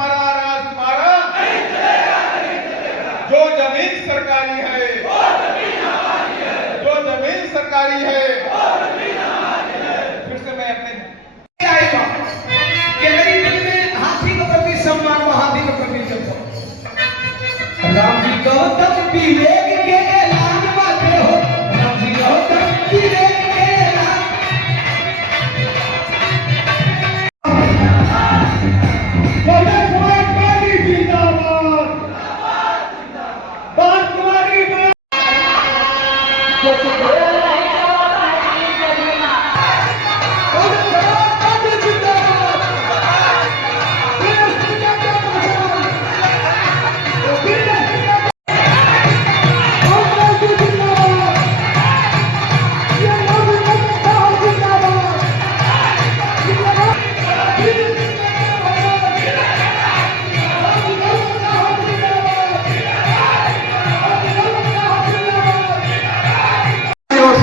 हमारा राजकुमारा जो जमीन सरकारी है, जो जमीन सरकारी है, फिर से मैं अपने आएगा कि मेरी दिल में हाथी के प्रति सम्मान व हाथी के प्रति जज्बा। राम जी गौतम विवेक के ऐलान बाते हो, राम जी गौतम विवेक के ऐलान। समाजवादी जिंदाबाद, समाजवादी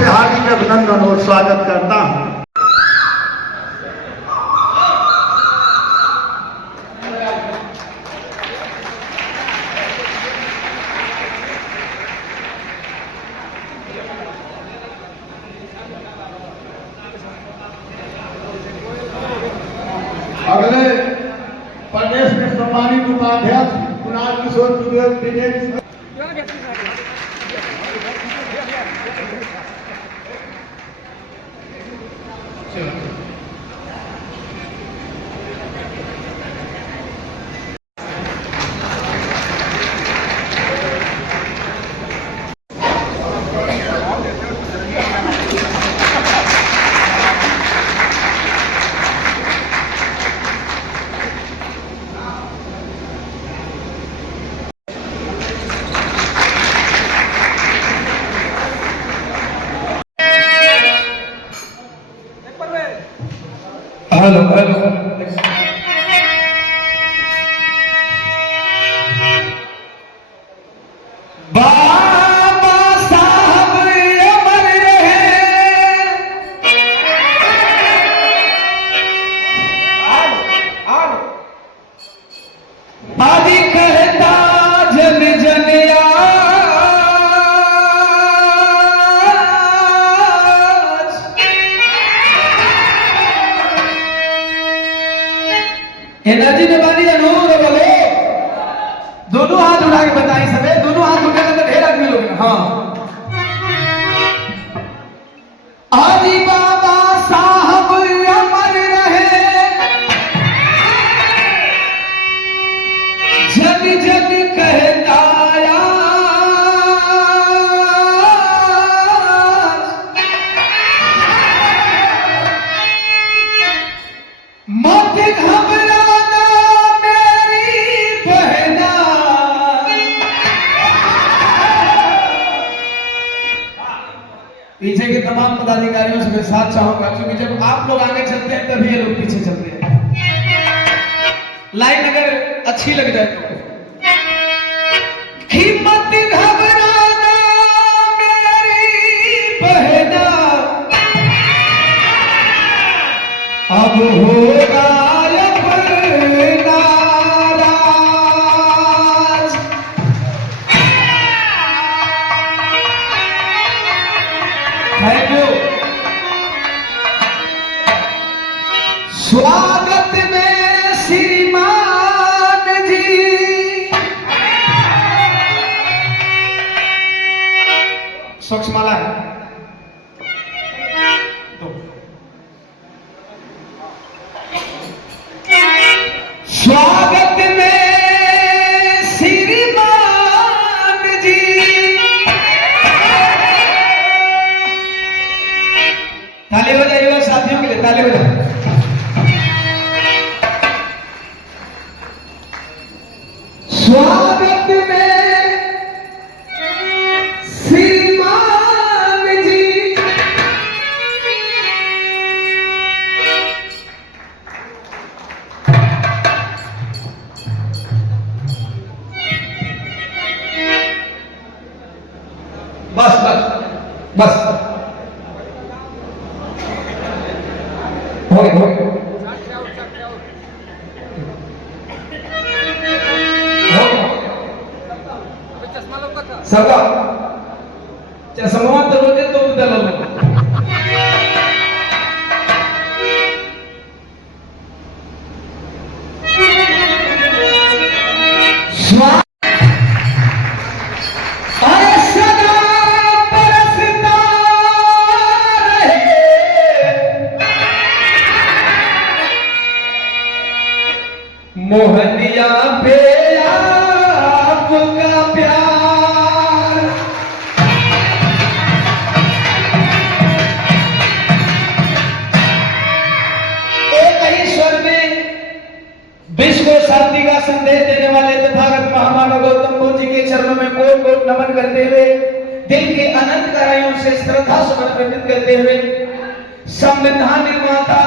हार्दिक अभिनंदन और स्वागत करता हूं। अगले प्रदेश के सम्मानित उपाध्यक्ष कुणाल किशोर द्विवेदी हेलो हेलो बाबा साहब अमर रहे, आदि कहता जन जन एनर्जी में बानी जानूर बोलो, दोनों हाथ उठा के बताई सबे, दोनों हाथ उठा के ढेर आदमी लोग। हाँ आदि बाबा साहब अमर रहे, जन जन कहता मत घबराना मेरी बहना, पीछे के तमाम पदाधिकारियों से मैं साथ चाहूंगा, क्योंकि जब आप लोग आगे चलते हैं तभी ये लोग पीछे चलते हैं। लाइन अगर अच्छी लग जाए तो मत घबराना मेरी बहना, अब होगा स्वागत में श्रीमान जी, स्वच्छ माला है तो स्वागत में श्रीमान जी, ताली हो जाइए साथियों के लिए, ताली हो जाए। स्वागत में श्रीमान जी, बस बस बस हो गए। सगळा चष्मा तर रोजे तो बदलला अरे सदा बरसता रहे मोहनिया पे आपका प्यार एक ही स्वर में विश्व को शांति का संदेश देने वाले तथागत महामानव गौतम बुद्ध जी के चरणों में कोट कोट नमन करते हुए दिल के अनंत गहराइयों से श्रद्धा सुमन अर्पित करते हुए संविधान निर्माता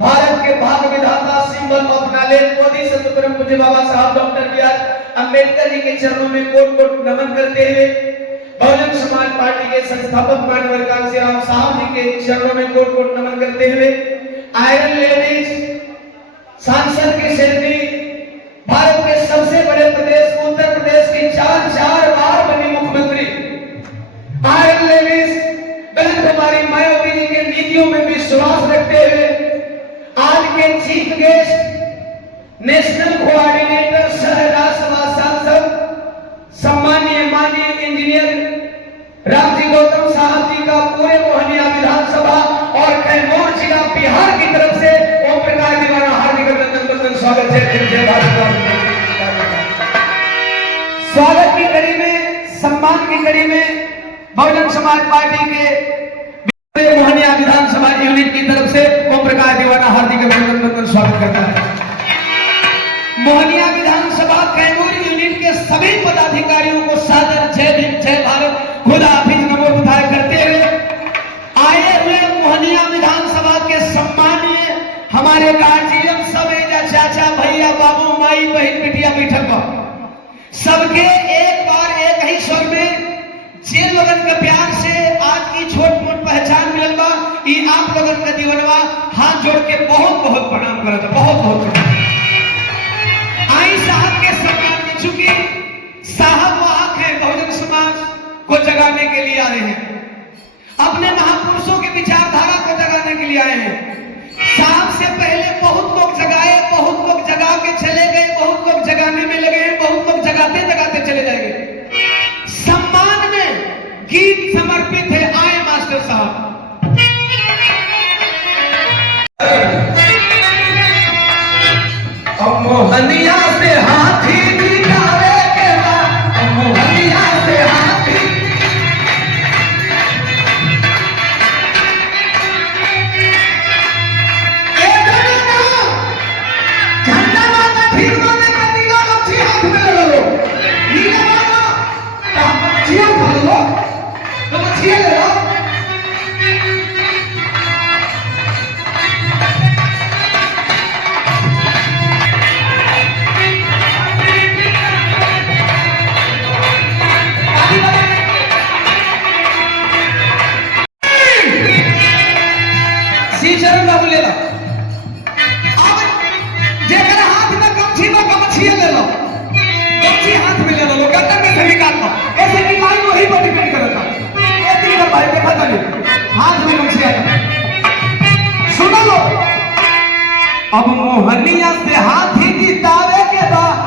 भारत के भाग्य विधाता सिंबल ऑफ नॉलेज मोदी सतपुरम पूज्य बाबा साहब doctor B are Ambedkar ji के चरणों में कोट कोट नमन करते हुए बहुजन समाज पार्टी के संस्थापक मानवर कांसीराम साहब जी के चरणों में कोट कोट नमन करते हुए आयरन लेडीज सांसद की शिल्पी भारत के सबसे बड़े प्रदेश उत्तर प्रदेश की चार बार बनी मुख्यमंत्री आयरन लेडीज बहन कुमारी मायावती जी के नीतियों में विश्वास रखते हुए आज के चीफ गेस्ट नेशनल कोऑर्डिनेटर सह राज्यसभा सांसद सम्मानीय माननीय इंजीनियर रामजी गौतम साहब जी का पूरे मोहनिया विधानसभा और कैमूर जिला बिहार की तरफ से ओम प्रकाश दीवाना हार्दिक अभिनंदन स्वागत है। जय भारत। स्वागत की कड़ी में सम्मान की कड़ी में बहुजन समाज पार्टी के मोहनिया विधानसभा यूनिट की तरफ से ओम प्रकाश दीवाना हार्दिक अभिनंदन स्वागत करता है। मोहनिया विधानसभा कैमूर यूनिट के सभी पदाधिकारियों को सादर जय भीम जय भारत खुदा हाफिज नमो बुधाय करते हुए आए हुए मोहनिया विधानसभा के सम्मानीय हमारे गार्जियन सब चाचा भैया बाबू माई बहन बिटिया बैठक सबके एक बार एक ही स्वर में जे लोगन के प्यार से आज की छोट मोट पहचान मिलल बा ई आप लोगन के दीवनवा हाथ जोड़ के बहुत बहुत प्रणाम करत बहुत बहुत प्रणाम। आई साहब के सम्मान में चूंकि साहब वाहक है बहुजन समाज को जगाने के लिए आए हैं अपने महापुरुषों की विचारधारा को जगाने के लिए आए हैं। साहब से पहले बहुत लोग जगाए बहुत लोग जगा के चले गए बहुत लोग जगाने में लगे हैं बहुत लोग जगाते जगाते चले जाएंगे। सम्मान में गीत समर्पित है आए मास्टर साहब। मोहनिया से हाथी निकाले के बाद मोहनिया से हाथी झंडा माता ठीक माने का नीला मच्छी हाथ में ले लो नीला माता मच्छियां खा लो तो मच्छियां ले लो। चरण बाबू ले लो अब जेकर हाथ में गमछी में गमछी ले लो गमछी हाथ में ले लो गर्दन में से निकाल लो ऐसे की लाइन वही पर डिपेंड करता है। एक दिन का भाई देखा था हाथ में गमछी आ सुनो लो अब मोहनिया से हाथी जितावे के बाद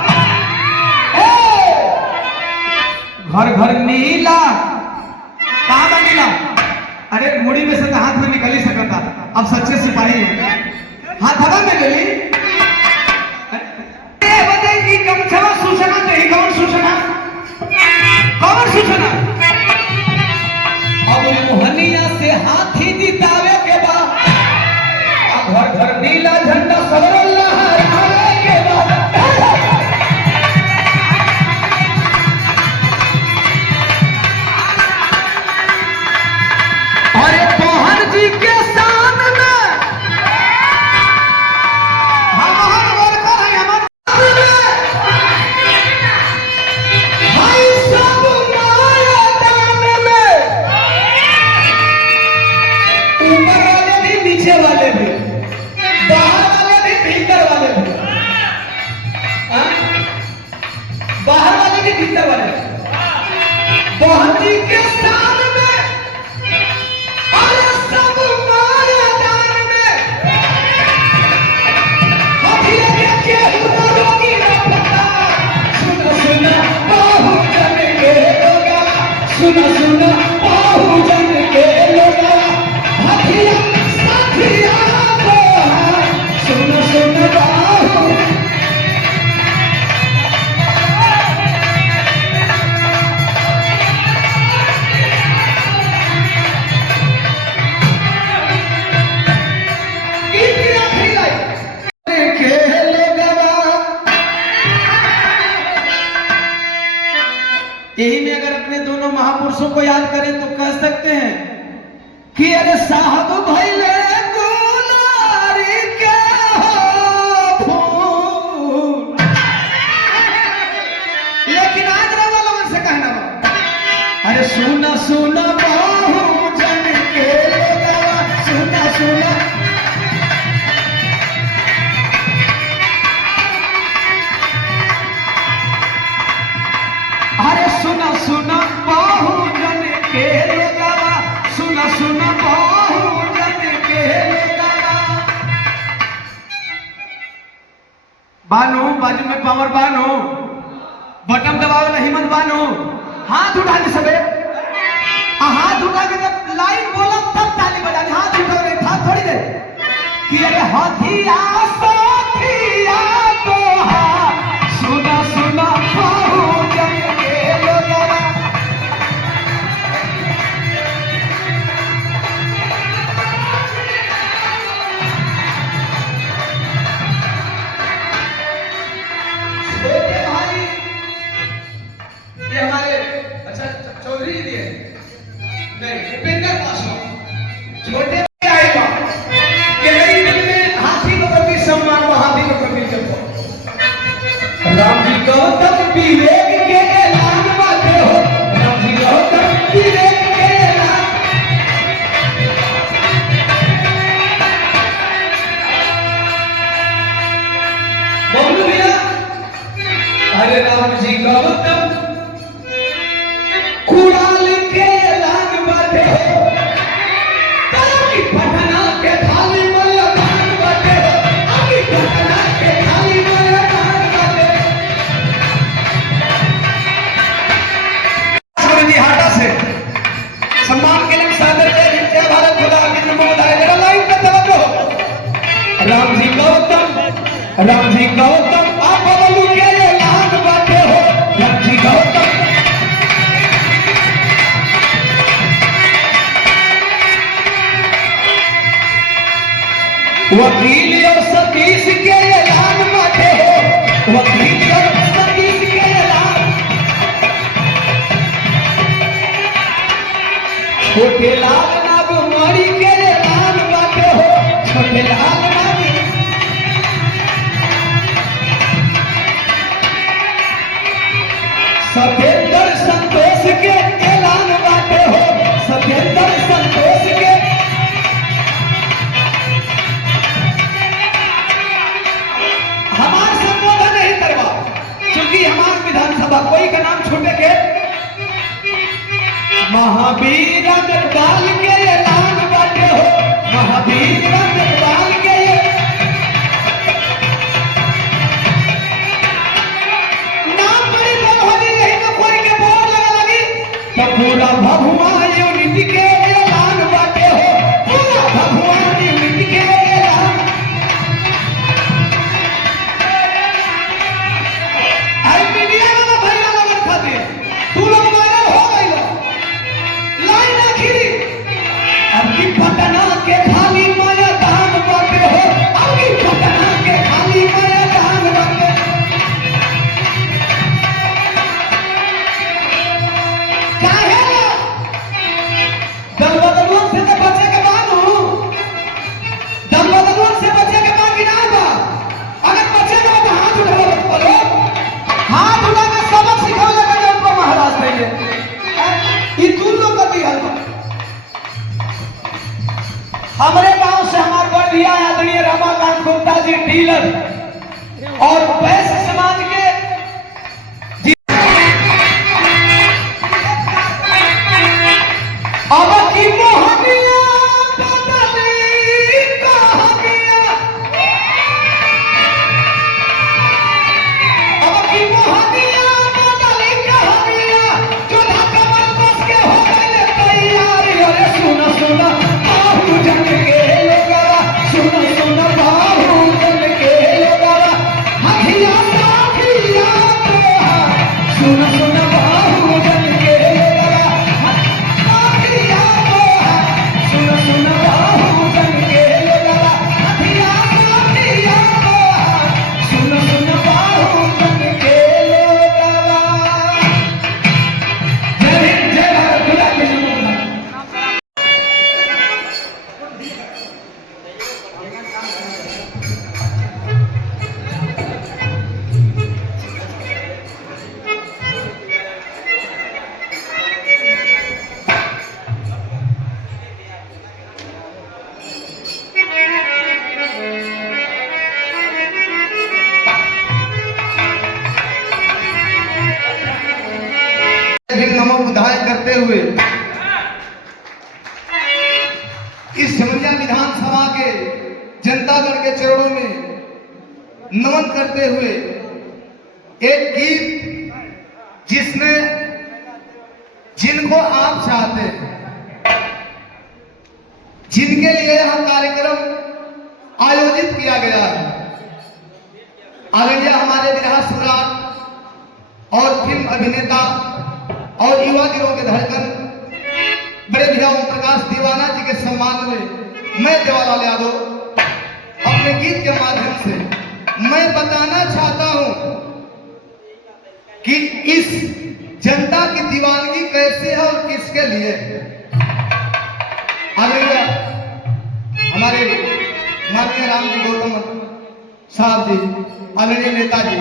घर घर नीला कहाँ बा नीला अरे मुड़ी में से तो हाथ में निकल ही सकता अब सच्चे सिपाही है हाथ हवा में गली बताइए गमछवा सूचना नहीं कौन सूचना अब मोहनिया से हाथी जितावे के बाद अब घर घर नीला झंडा सवरल लहरावे के बाद अरे मोहन जी के सामने हमार वर्कर है हमारे भाई सब मैदान में ऊपर वाले भी नीचे वाले भी बाहर पहुंची के साल में अरे सब मैदान में हथिया के केहू न रोकी न पता सुन सुन बहुजन के लोगा सुन सुन बहुजन के लोगा हथिया साथिया को सुन सुन बाहु यही में अगर अपने दोनों महापुरुषों को याद करें तो कह सकते हैं कि अरे साहब भैले गुलारी के हो फूल। लेकिन आज रवा लोगन से कहना बा अरे सुना सुना बहुजन के लोगवा सुना सुना अरे सुना सुना बहुजन के लोगवा सुना सुना बहुजन के लोगवा बानो बाजू में पावर बानो बटन दबाओ ना हिम्मत बानो हाथ उठा दे सबे हाथ उठा के जब लाइन बोला तब ताली बजानी हाथ उठा के था थोड़ी देर कि अरे हथिया साथिया तो हा सुना सुना बहुजन के लोगवा छोटे भाई ये हमारे अच्छा चौधरी जी दिए नहीं उपेंद्र पासवान छोटे भाई आएगा कि मेरी दिल में हाथी के प्रति सम्मान महादी के प्रति जब राम जी गौतम विवेक के ऐलान बाटे हो राम जी गौतम विवेक के ऐलान बोलू भैया अरे राम जी गौतम कुड़ाल के ऐलान बाटे हो ताकि पटना के थाली में ऐलान बाटे हो ताकि पटना के थाली में ऐलान बाटे जी हाटा से सम्मान के लिए सादर जय भारत खुदा की नमोद है जरा लाइन पे तवज्जो राम जी गौतम आप बोलू के ऐलान बाटे हो राम जी गौतम वकील और सतीश के ऐलान बाटे हो वकील और सतीश के ऐलान छोटे लाल नागमणि के ऐलान बाटे हो छोटे लाल नाग सत्येंद्र संतोष के ऐलान बाटे हो सत्येंद्र संतोष के हमार संबोधन नहीं करवा क्योंकि हमार विधानसभा कोई का नाम छोटे के महावीर अग्रवाल के ऐलान बाटे हो महावीर अग्रवाल के नाम बड़ी बहुरी यही तो कोई के बोर्ड लगा लगी तो पूरा भभुआ यूनिटी के ऐलान बाटे हो पूरा भभुआ यूनिटी के ऐलान आई मीडिया वाला भैया लोग खातिर तू लोग वायरल हो गई लाइन आखिरी अब की पटना के खाली मैदान बाटे हो अब की पटना के खाली मैदान बाटे काहे नमो बुधाय करते हुए इस सिमरिया विधानसभा के जनतागण के चरणों में नमन करते हुए एक गीत जिसमें जिनको आप चाहते हैं, जिनके लिए यह कार्यक्रम आयोजित किया गया है, आदरणीय हमारे बिरहा सम्राट और फिल्म अभिनेता और युवा दिनों के धड़कन बड़े भैया ओम प्रकाश दीवाना जी के सम्मान में मैं देवालाल यादव अपने गीत के माध्यम से मैं बताना चाहता हूं कि इस जनता की दीवानगी कैसे है और किसके लिए। आदरणीय हमारे माननीय रामजी गौतम साहब जी, आदरणीय नेताजी,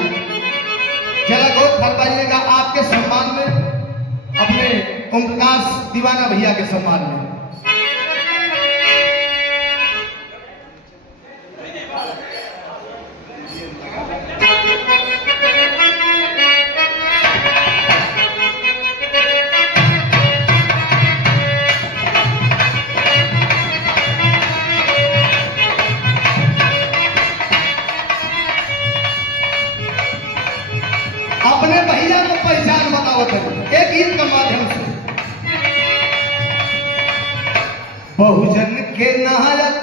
जरा गौर फरमाइएगा आपके सम्मान में, अपने ओम प्रकाश दीवाना भैया के सम्मान में। अपने भैया को पहचान बतावत है एक गीत के माध्यम से। बहुजन के नायक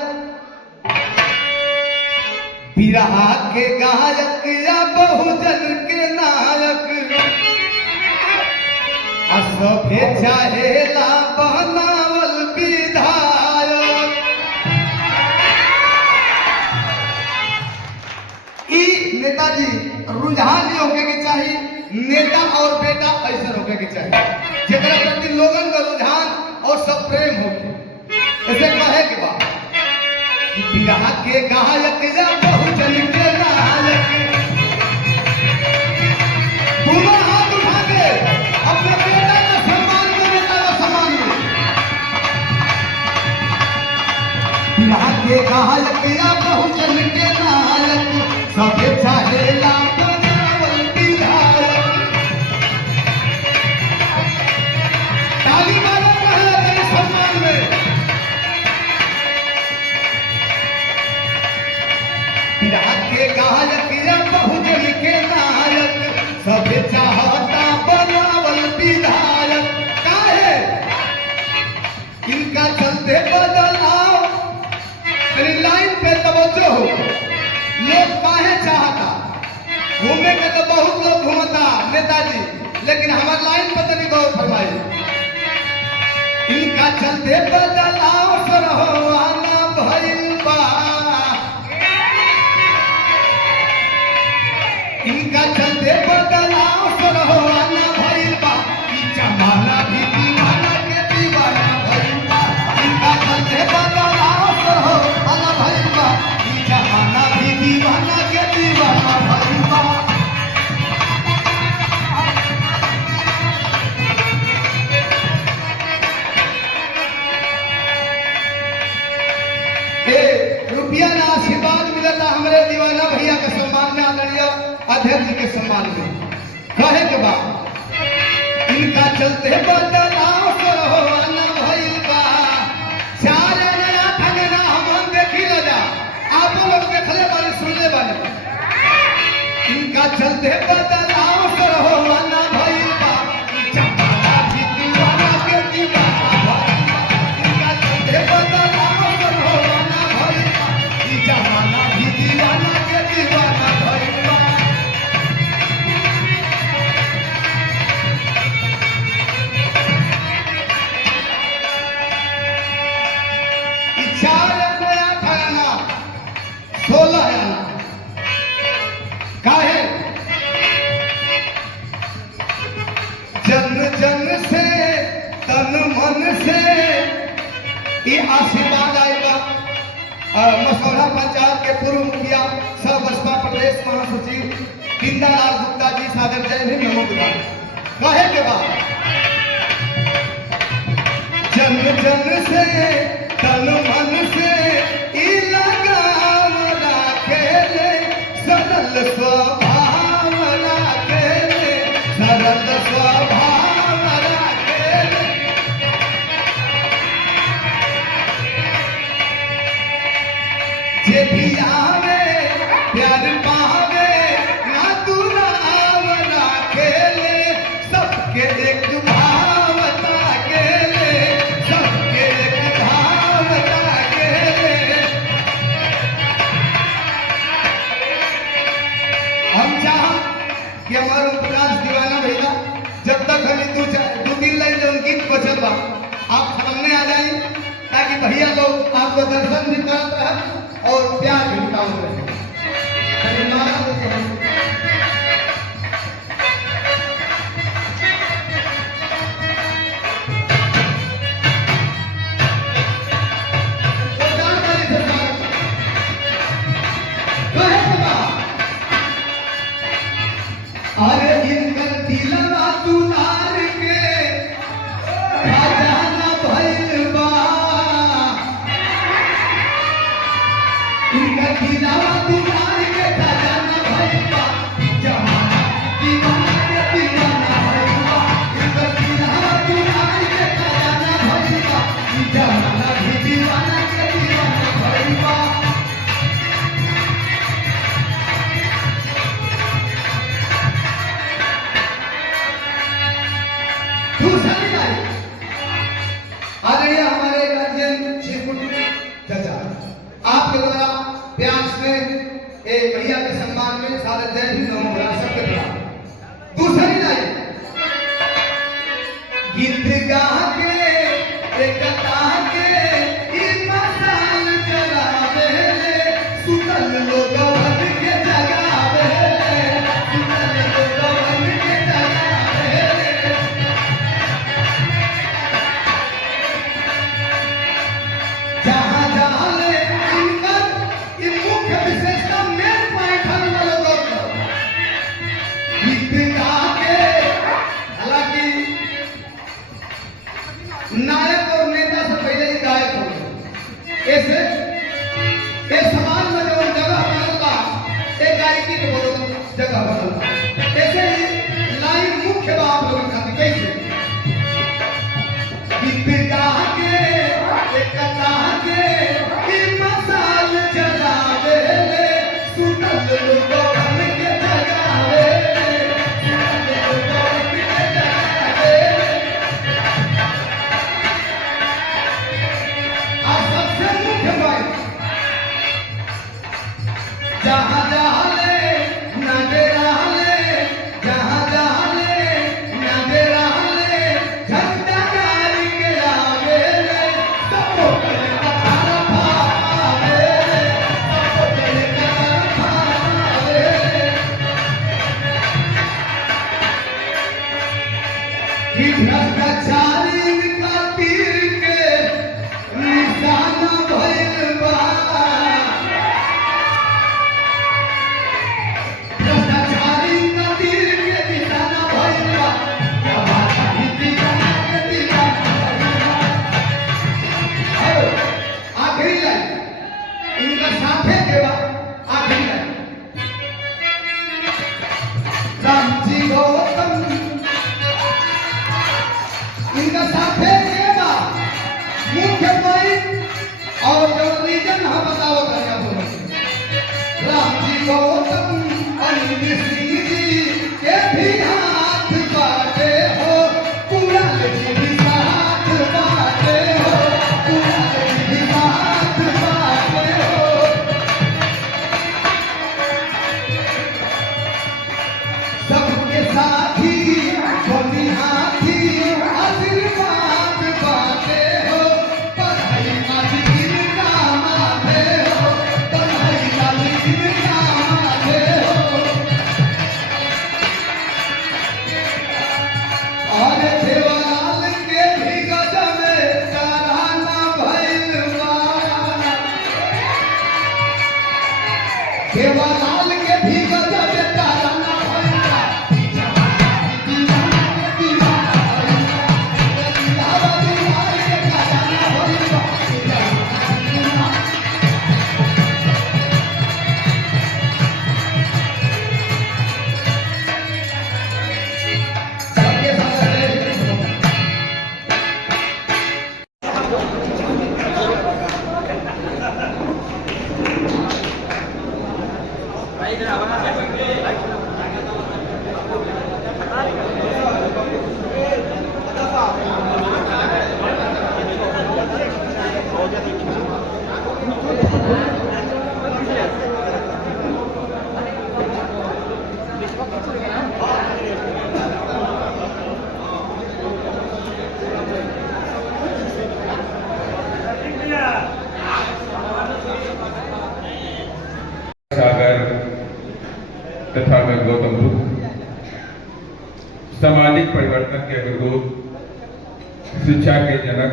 बिरहा के गायक या बहुजन के नायक असभ्य चाहेला बनावल विधायक। ई नेताजी रुझान नहीं होके के चाहिए, नेता और बेटा ऐसा होके के चाहिए जेकरा प्रति लोगन का रुझान और सब प्रेम हो। ऐसे कहे के बाद बिरहा के गायक या बहुजन के नायक, दोनों हाथ उठा के अपने बेटा का सम्मान में, नेता का सम्मान में। बिरहा के गायक या बहुजन के नायक सब चाहेला बनावल विधायक। ताली वाला कहे तेरे सम्मान में। बिरहा के गायक या बहुजन के नायक सब चाहता बनावल विधायक। काहे इनका चलते बदलाव, तेरी लाइन पे तवज्जो हो। लोग काहे चाहता घूमे के तो बहुत लोग घूमता नेताजी, लेकिन हमारे लाइन पर तो नहीं गौर फरमाई। इनका चलते बदलाव सरहवाना भइल बा, इनका चलते बदलाव सरहवाना भइल बा। ई जमाना भी दीवाना के दीवाना भइल बा। इनका चलते बदलाव सरहवाना भइल बा। ई जमाना भी दीवाना के दीवाना भइल बा। रुपया ना आशीर्वाद मिलता हमारे दीवाना भैया के सम्मान में, आदरणीय अध्यक्ष जी के सम्मान में। कहे के बाद इनका चलते बदलाव सरहवाना भइल बा। चार आने आठ आने ना हम देखी ल जा, आप लोग देखले बानी सुनले बानी। इनका चलते बदलाव सरहवाना भइल बा। ई जमाना भी दीवाना के दीवाना भइल बा। इनका चलते बदलाव सरहवाना भइल बा। ई जमाना भी दीवाना के दीवाना भइल बा। ई 4 आना 8 आना 16 आना काहे जन जन से तन मन से ये आशीर्वाद आएगा। मसौरा पंचायत के पूर्व मुखिया सह बसपा प्रदेश महासचिव बिंदालाल गुप्ता जी सादर जय हिंद नमो बुधाय। कहे के बाद जन जन से तन मन से ई लगाव राखे सरल स्वभाव राखे सरल स्वभाव राखे। कि हमारे प्रकाश दीवाना भैया जब तक हमें दो तीन लाइन जो उनकी बचत बा आप सामने आ जाए ताकि भैया लोग आपको दर्शन भी करते रहे और प्यार भी काम रहे। अरे इनकर दिलवा दुलार के खजाना भइल बा, इनकर दिलवा दुलार के खजाना भइल बा, जमाना दीवाना के दीवाना भइल बा, इनकर दिलवा दुलार के खजाना भइल बा, जमाना भी दीवाना के दीवाना भइल बा। दूसरी लाइन आदरणीय हमारे गार्जियन श्री चाचा आपके द्वारा प्यार से एक भैया के सम्मान में सादर जय हिंद नमो सबके प्रणाम। दूसरी लाइन गीत गा के एक गा के इन मसाल जगावे सुतल लोगवन के जगावे सुतल लोगवन के जगावे। जहाँ जहाँ ले इनकर ये मुख्य विशेषता मेन पॉइंट है वाले लोग गीत गा के, हालांकि नायक और नेता से पहले ही गायक हो गए। ऐसे इस समाज में जो जगह बनल बा एक गायकी के बोलो जगह बनल बा, ऐसे ही लाइन मुख्य बा आप लोगों का कैसे गीत गा के एक गा के इन मसाल जलावे सुतल लोगवन के जगावे सुतल लोगवन के जगावे। और सबसे मुख्य बात जहाँ जहाँ ले नजरा ले जहाँ जहाँ ले नजरा ले झंडा गाड़ी के आवे ले सबको करे कतार भावे सबको करे कतार भावे। कि भ्रष्टाचारी का तीर के निशाना भइल बा, भ्रष्टाचारी का तीर के निशाना भइल बा, जमाना भी दीवाना के दीवाना भइल बा। और आखिरी लाइन इनका साथे के बाद आखिरी लाइन राम जी गौतम इनका साथे के बाद मुख्य पॉइंट और जो रीजन हम बताओ करना बोलो राम जी गौतम अनिल सिंह जी के भी हाथ बाटे हो पूरा जी भी साथ बाटे हो पूरा जी भी साथ बाटे हो। सबके साथी बनी हाथी आशीर्वाद तथागत गौतम बुद्ध सामाजिक परिवर्तन के अग्रदूत, शिक्षा के जनक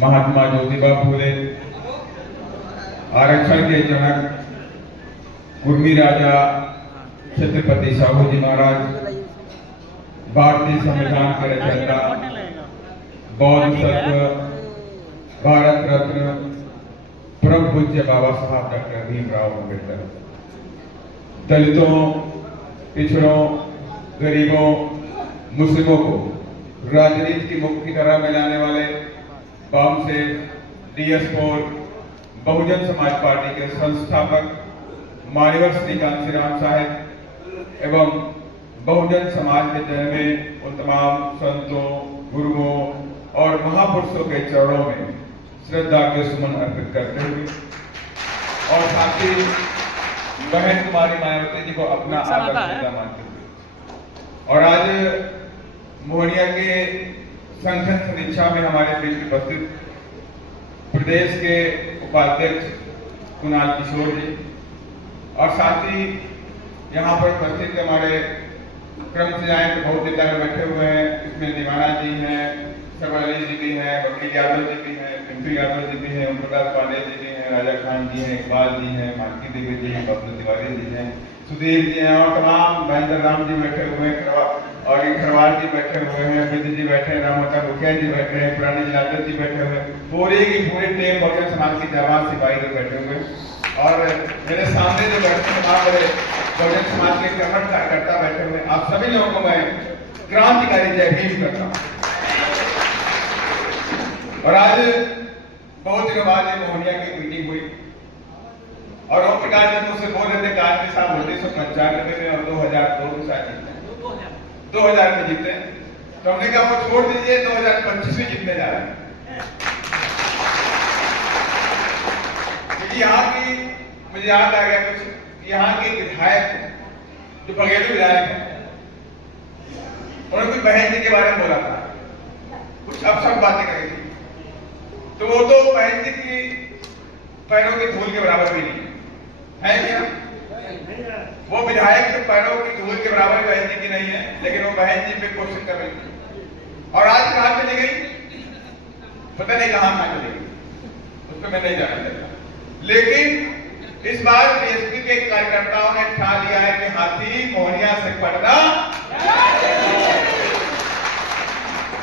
महात्मा ज्योतिबा फूले, आरक्षण के जनक कुर्मी राजा छत्रपति साहू जी महाराज, भारतीय संविधान के रचयिता, बौद्ध सत्व, भारत रत्न परम पूज्य बाबा साहब डॉक्टर भीमराव अम्बेडकर, दलितों, पिछड़ों, गरीबों, मुस्लिमों को राजनीति की मुख्य धारा में लाने वाले बाम से DS4 बहुजन समाज पार्टी के संस्थापक मान्यवर श्री कांशीराम साहब एवं बहुजन समाज के जन्मे उन तमाम संतों, गुरुओं और महापुरुषों के चरणों में श्रद्धा के सुमन अर्पित करते हुए और साथ ही बहन कुमारी मायावती जी को अपना आदर्श मानते हुए और आज मोहनिया के संगठन समीक्षा में हमारे बीच उपस्थित प्रदेश के उपाध्यक्ष कुणाल किशोर जी और साथ ही यहाँ पर उपस्थित हमारे क्रम से आए तो बहुत नेता बैठे हुए हैं। इसमें दीवाना जी हैं, सरवली जी भी हैं, वकील यादव जी भी हैं, पिंटू यादव जी भी हैं, ओम प्रकाश पांडे जी भी हैं, राजा खान जी हैं, इकबाल जी हैं, मानकी देवी जी हैं, बबलू तिवारी जी हैं, सुधीर जी हैं और तमाम महेंद्र राम जी बैठे हुए हैं और खरवाल जी बैठे हुए हैं, विद्य जी बैठे हैं, रामता मुखिया जी बैठे हैं, पुरानी जिलाधर जी बैठे हुए हैं, पूरी की पूरी टीम बहुजन समाज की जवान सिपाही लोग बैठे हुए हैं और मेरे सामने जो बैठे हैं वहां पर बहुजन समाज के कर्मठ कार्यकर्ता बैठे हुए हैं। आप सभी लोगों को मैं क्रांतिकारी जय भीम करता हूँ। और आज बहुत दिनों बाद मोहनिया की मीटिंग हुई और ओम प्रकाश जी मुझसे बोल रहे थे कि साहब 1995 में और 2002 में शायद जीते, 2000 में जीते, तो हमने कहा वो छोड़ दीजिए, 2025 में जीतने जा रहे हैं। क्योंकि यहाँ की मुझे याद आ गया कुछ, यहाँ के विधायक जो बघेलू विधायक है उन्होंने बहन जी के बारे में बोला था, कुछ अपशब्द बातें करी थी, तो वो तो बहन जी की पैरों की धूल के बराबर भी नहीं है क्या? वो विधायक के पैरों की धूल के बराबर बहन जी की नहीं है, लेकिन वो बहन जी पे क्वेश्चन कर रही थी और आज कहां चली गई पता नहीं, कहां चली गई उस पर मैं नहीं जाना चाहता। लेकिन इस बार बीएसपी के कार्यकर्ताओं ने ठान लिया है कि हाथी मोहनिया से पड़ना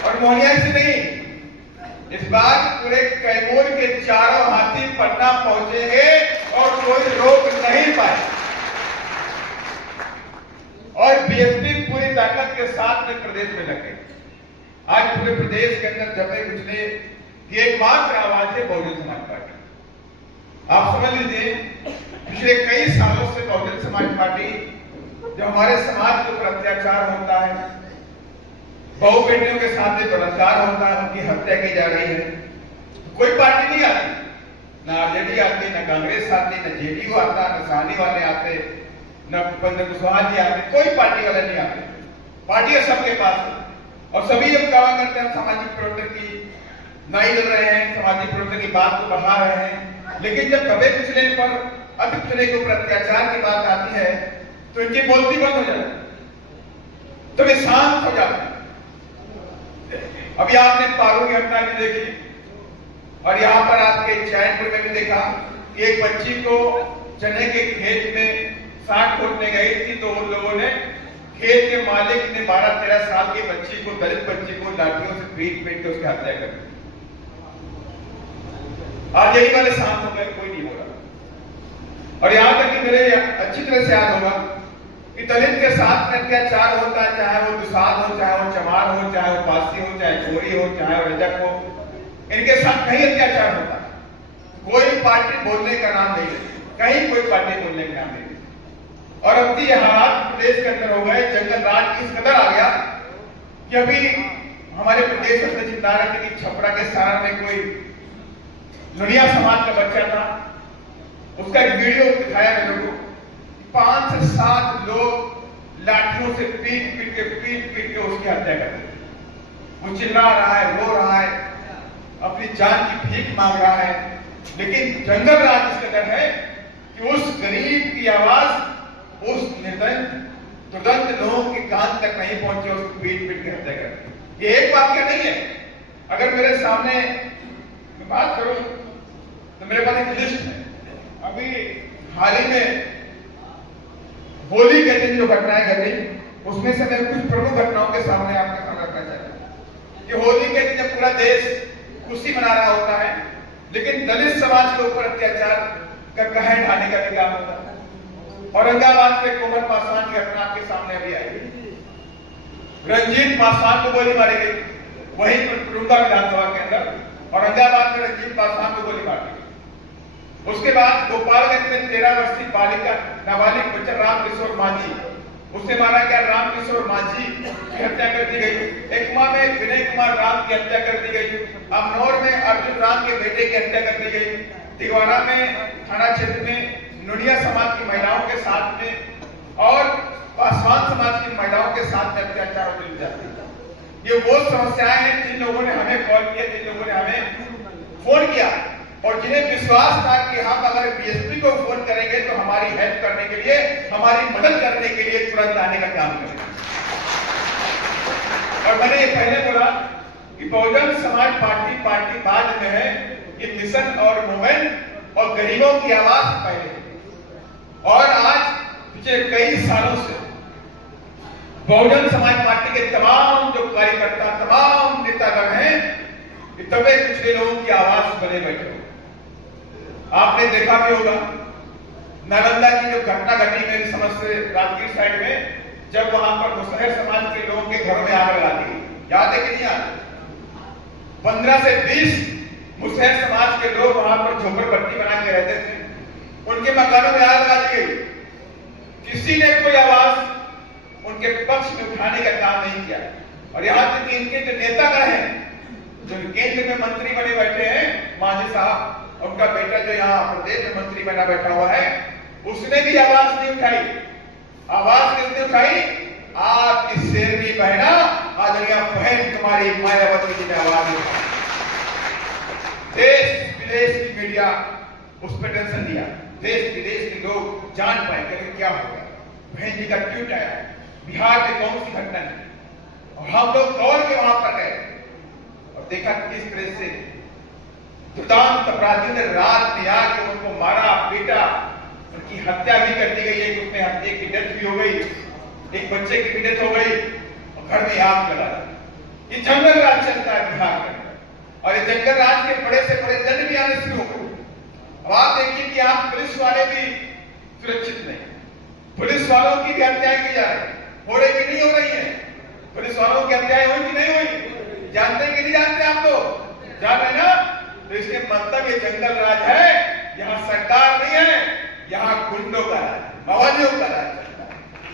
और मोहनिया से नहीं, इस बार पूरे कैमूर के चारों हाथी पटना पहुंचेंगे और कोई रोक नहीं पाए और बीएसपी पूरी ताकत के साथ में प्रदेश में लगे। आज पूरे प्रदेश के अंदर जबे कुचले की एकमात्र आवाज है बहुजन समाज पार्टी। आप समझ लीजिए पिछले कई सालों से बहुजन समाज पार्टी जो हमारे समाज के ऊपर अत्याचार होता है, बहु बेटियों के साथ में बलात्कार होता है, उनकी हत्या की जा रही है, कोई पार्टी नहीं आती, ना आरजेडी आती, ना कांग्रेस आती, ना जेडीयू आता, ना सानी वाले आते, ना उपेंद्र कुशवाहा जी आते, कोई पार्टी वाले नहीं आते। पार्टियां सबके पास है और सभी अब दावा करते हैं सामाजिक प्रवर्तन की नहीं लड़ रहे हैं, सामाजिक प्रवर्तन की बात को बढ़ा रहे हैं, लेकिन जब दबे पिछले पर अति पिछले के ऊपर अत्याचार की बात आती है तो इनकी बोलती बंद हो जाती है, तो वे शांत हो जाते हैं। अभी आपने पारू की घटना भी देखी और यहाँ पर आपके चैनपुर में भी देखा कि एक बच्ची को चने के खेत में साग खोदने गई थी, तो उन लोगों ने खेत के मालिक ने 12-13 साल की बच्ची को, दलित बच्ची को लाठियों से पीट के उसकी हत्या कर दी। आज यही वाले शांत हो गए, कोई नहीं हो रहा। और यहाँ तक कि मेरे अच्छी तरह से याद होगा कि दलित के साथ में अत्याचार होता है, चाहे वो दुसाध हो, चाहे वो चमार हो, चाहे वो पासी हो, चाहे चोरी हो, चाहे वो रजक हो, इनके साथ कहीं अत्याचार होता है, कोई पार्टी बोलने का नाम नहीं लेती, कहीं कोई पार्टी बोलने का नाम नहीं लेती। और अब ये हालात प्रदेश के अंदर हो गए, जंगल राज इस कदर आ गया कि अभी हमारे प्रदेश में चिंता रखने की छपरा के सारण में कोई लुनिया समाज का बच्चा था, उसका एक वीडियो दिखाया मेरे को, 5 से 7 लोग लाठियों से पीट पीट के उसकी हत्या कर दी। वो चिल्ला रहा है, रो रहा है, अपनी जान की भीख मांग रहा है, लेकिन जंगल राज इस कदर है कि उस गरीब की आवाज उस निर्णय तुरंत लोगों के कान तक नहीं पहुंचे, उसको पीट पीट के हत्या कर। ये एक वाक्य नहीं है। अगर मेरे सामने मैं बात करूं तो मेरे पास एक लिस्ट है। अभी हाल ही में होली के दिन जो घटनाएं घटी, उसमें से मैं कुछ प्रमुख घटनाओं के सामने आपके सामने रखना चाहता हूं कि होली के दिन जब पूरा देश खुशी मना रहा होता है, लेकिन दलित समाज के ऊपर अत्याचार का कहर ढाने का भी काम होता है। औरंगाबाद के कोमल पासवान की घटना आपके सामने अभी आई। रंजीत पासवान को गोली मारी गई, वहीं पर टुंडा विधानसभा के अंदर औरंगाबाद में रंजीत पासवान को गोली मारी गई। उसके बाद गोपालगंज में 13 वर्षीय बालिका नाबालिग बच्चा रामकिशोर माझी, उसे मारा गया। रामकिशोर माझी की हत्या कर दी गई। एकमा में विनय कुमार राम की हत्या कर दी गई। अमनौर में अर्जुन राम के बेटे की हत्या कर दी गई। तिगवाड़ा में थाना क्षेत्र में नुनिया समाज की महिलाओं के साथ में और पासवान समाज की महिलाओं के साथ में अत्याचार और जुल्म जाती है। ये वो समस्याएं हैं जिन लोगों ने हमें कॉल किया, जिन लोगों ने हमें फोन किया और जिन्हें विश्वास था कि हम अगर बीएसपी को फोन करेंगे तो हमारी हेल्प करने के लिए, हमारी मदद करने के लिए तुरंत आने का काम करेंगे। और मैंने ये पहले बोला कि बहुजन समाज पार्टी बाद में है, ये मिशन और मूवमेंट और गरीबों की आवाज पहले है। और आज पिछले कई सालों से बहुजन समाज पार्टी के तमाम जो कार्यकर्ता, तमाम नेतागण हैं, ये दबे पिछले लोगों की आवाज बने बैठे हो। आपने देखा भी होगा नालंदा की जो घटना घटी मेरी समझ से राजगीर साइड में, जब वहां पर मुसहर समाज के लोगों के घरों में आग लगा दी। याद है कि नहीं याद? 15 से 20 मुसहर समाज के लोग वहां पर झोपड़पट्टी बना के रहते थे, उनके मकानों में आग लगा दी गई। किसी ने कोई आवाज उनके पक्ष में उठाने का काम नहीं किया। और यहां तक कि इनके जो नेतागण हैं, जो केंद्र में मंत्री बने बैठे हैं, मांझी साहब, उनका बेटा जो यहाँ प्रदेश में मंत्री बना बैठा हुआ है, उसने भी आवाज नहीं उठाई। आवाज किसने उठाई? आपकी शेरनी बहना आदरणीय बहन तुम्हारी मायावती जी ने आवाज उठाई। देश विदेश की मीडिया उस पर टेंशन दिया, देश विदेश के लोग जान पाए कि क्या हो गया, बहन जी का ट्वीट आया, बिहार में कौन सी घटना है। और हम लोग दौड़ के वहां पर गए और देखा किस तरह से दुर्दांत अपराधियों ने रात में आके उनको मारा, पीटा, उनकी हत्या भी कर दी गई। एक उसमें हत्या की डेथ भी हो गई, एक बच्चे की भी डेथ हो गई और घर में आग लगा दी। ये जंगल राज चलता है बिहार में, और ये जंगल राज के बड़े से बड़े दंड भी आने शुरू हो गए। अब आप देखिए कि आप पुलिस वाले भी सुरक्षित नहीं, पुलिस वालों की भी हत्याएं की जा रही, हो रही कि नहीं हो रही है? पुलिस वालों की हत्याएं हुई कि नहीं हुई? जानते हैं कि नहीं जानते? आप लोग जान रहे ना? तो इसके मतलब ये जंगल राज है, यहाँ सरकार नहीं है, यहाँ गुंडों का राज, मवालियों का राज।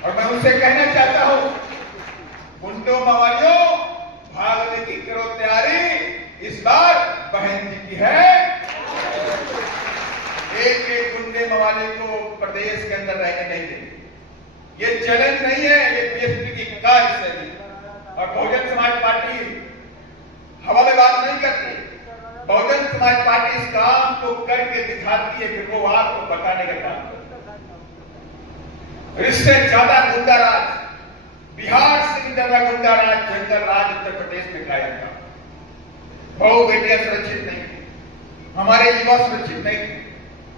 और मैं उनसे कहना चाहता हूं, गुंडों मवालियों, भागने की करो तैयारी, इस बार बहन जी की है। एक एक गुंडे मवाली को प्रदेश के अंदर रहने नहीं देंगे। ये चैलेंज नहीं है, ये बीएसपी की कार्यशैली। और बहुजन समाज पार्टी हवा में बात नहीं करती, बहुजन समाज पार्टी इस काम को करके दिखाती है, फिर वो आपको बताने का काम करती है। इससे ज्यादा गुंडा राज, बिहार से भी ज्यादा गुंडा राज, जंगल राज उत्तर प्रदेश में कायम था। बहु बेटियां सुरक्षित नहीं थी, हमारे युवा सुरक्षित नहीं थे,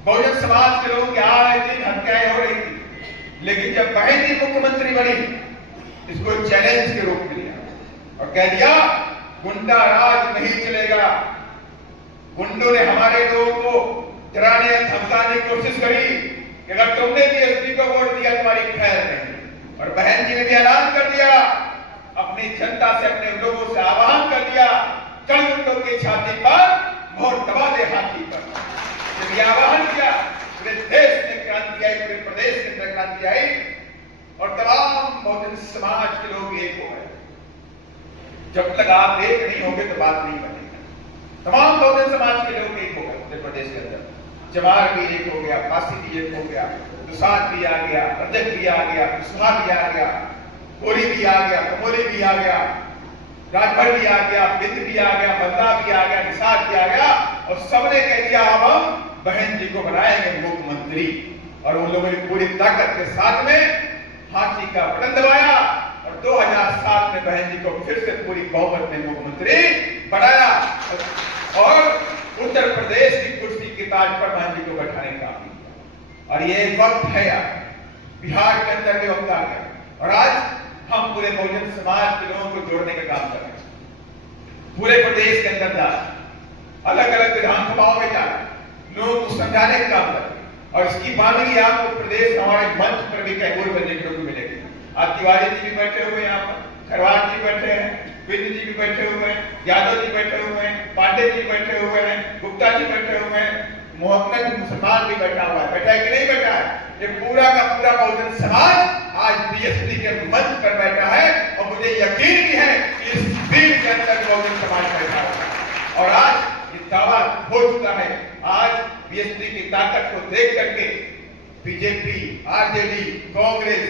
बहुजन समाज के लोगों की आए दिन हत्याएं हो रही थी। लेकिन जब बहन जी मुख्यमंत्री बनी, इसको चैलेंज के रूप में लिया और कह दिया गुंडा राज नहीं चलेगा। गुंडों ने हमारे लोगों को डराने धमकाने की कोशिश करी कि अगर तुमने बीएसपी को वोट दिया तुम्हारी खैर नहीं। और बहन जी ने भी ऐलान कर दिया, अपनी जनता से, अपने लोगों से आह्वान कर दिया, कल गुंडों की छाती पर मोहर दबा दे हाथी पर। जब यह आह्वान किया, पूरे देश में क्रांति आई, पूरे प्रदेश के अंदर क्रांति आई और तमाम बहुजन समाज के लोग एक हो गए। जब तक आप एक नहीं होंगे तो बात नहीं बनेगी। तमाम बहुजन समाज के लोग एक हो गए उत्तर प्रदेश के अंदर। जवार भी एक हो गया, फांसी भी एक हो गया, दुसाद भी आ गया, रजक भी आ गया, कुशवाहा भी आ गया, कोरी भी आ गया, कमोली भी आ गया, राजभर भी आ गया, बिंद भी आ गया, बंदा भी आ गया, निषाद भी आ गया और सबने कह दिया अब हम बहन जी को बनाएंगे मुख्यमंत्री। और उन लोगों ने पूरी ताकत के साथ में हाथी का बटन दबाया और 2007 में बहन जी को फिर से पूरी बहुमत में मुख्यमंत्री बनाया और उत्तर प्रदेश की कुर्सी की ताज पर बहन जी को बैठाने का काम किया। और ये वक्त है यार, बिहार के अंदर भी वक्त आ गया और आज हम पूरे बहुजन समाज के लोगों को जोड़ने का काम कर रहे हैं। पूरे प्रदेश के अंदर जा अलग अलग विधानसभाओं में जा लोगों को समझाने का काम कर और इसकी बानगी आपको प्रदेश हमारे मंच पर भी कैमूर में देखने को मिलेगी। आज तिवारी जी भी बैठे हुए हैं, यहाँ पर खरवार जी बैठे हैं, बिंद जी भी बैठे हुए हैं, यादव जी बैठे हुए हैं, पांडे जी बैठे हुए हैं, गुप्ता जी बैठे हुए हैं, मोहम्मद मुसलमान भी बैठा हुआ है। बैठा है कि नहीं बैठा है? ये पूरा का पूरा बहुजन समाज आज बीएसपी के मंच पर बैठा है और मुझे यकीन भी है कि इस भीड़ के अंदर बहुजन समाज बैठा हुआ और आज ये दावा हो चुका है। आज बीएसपी की ताकत को देख करके बीजेपी, आरजेडी, कांग्रेस,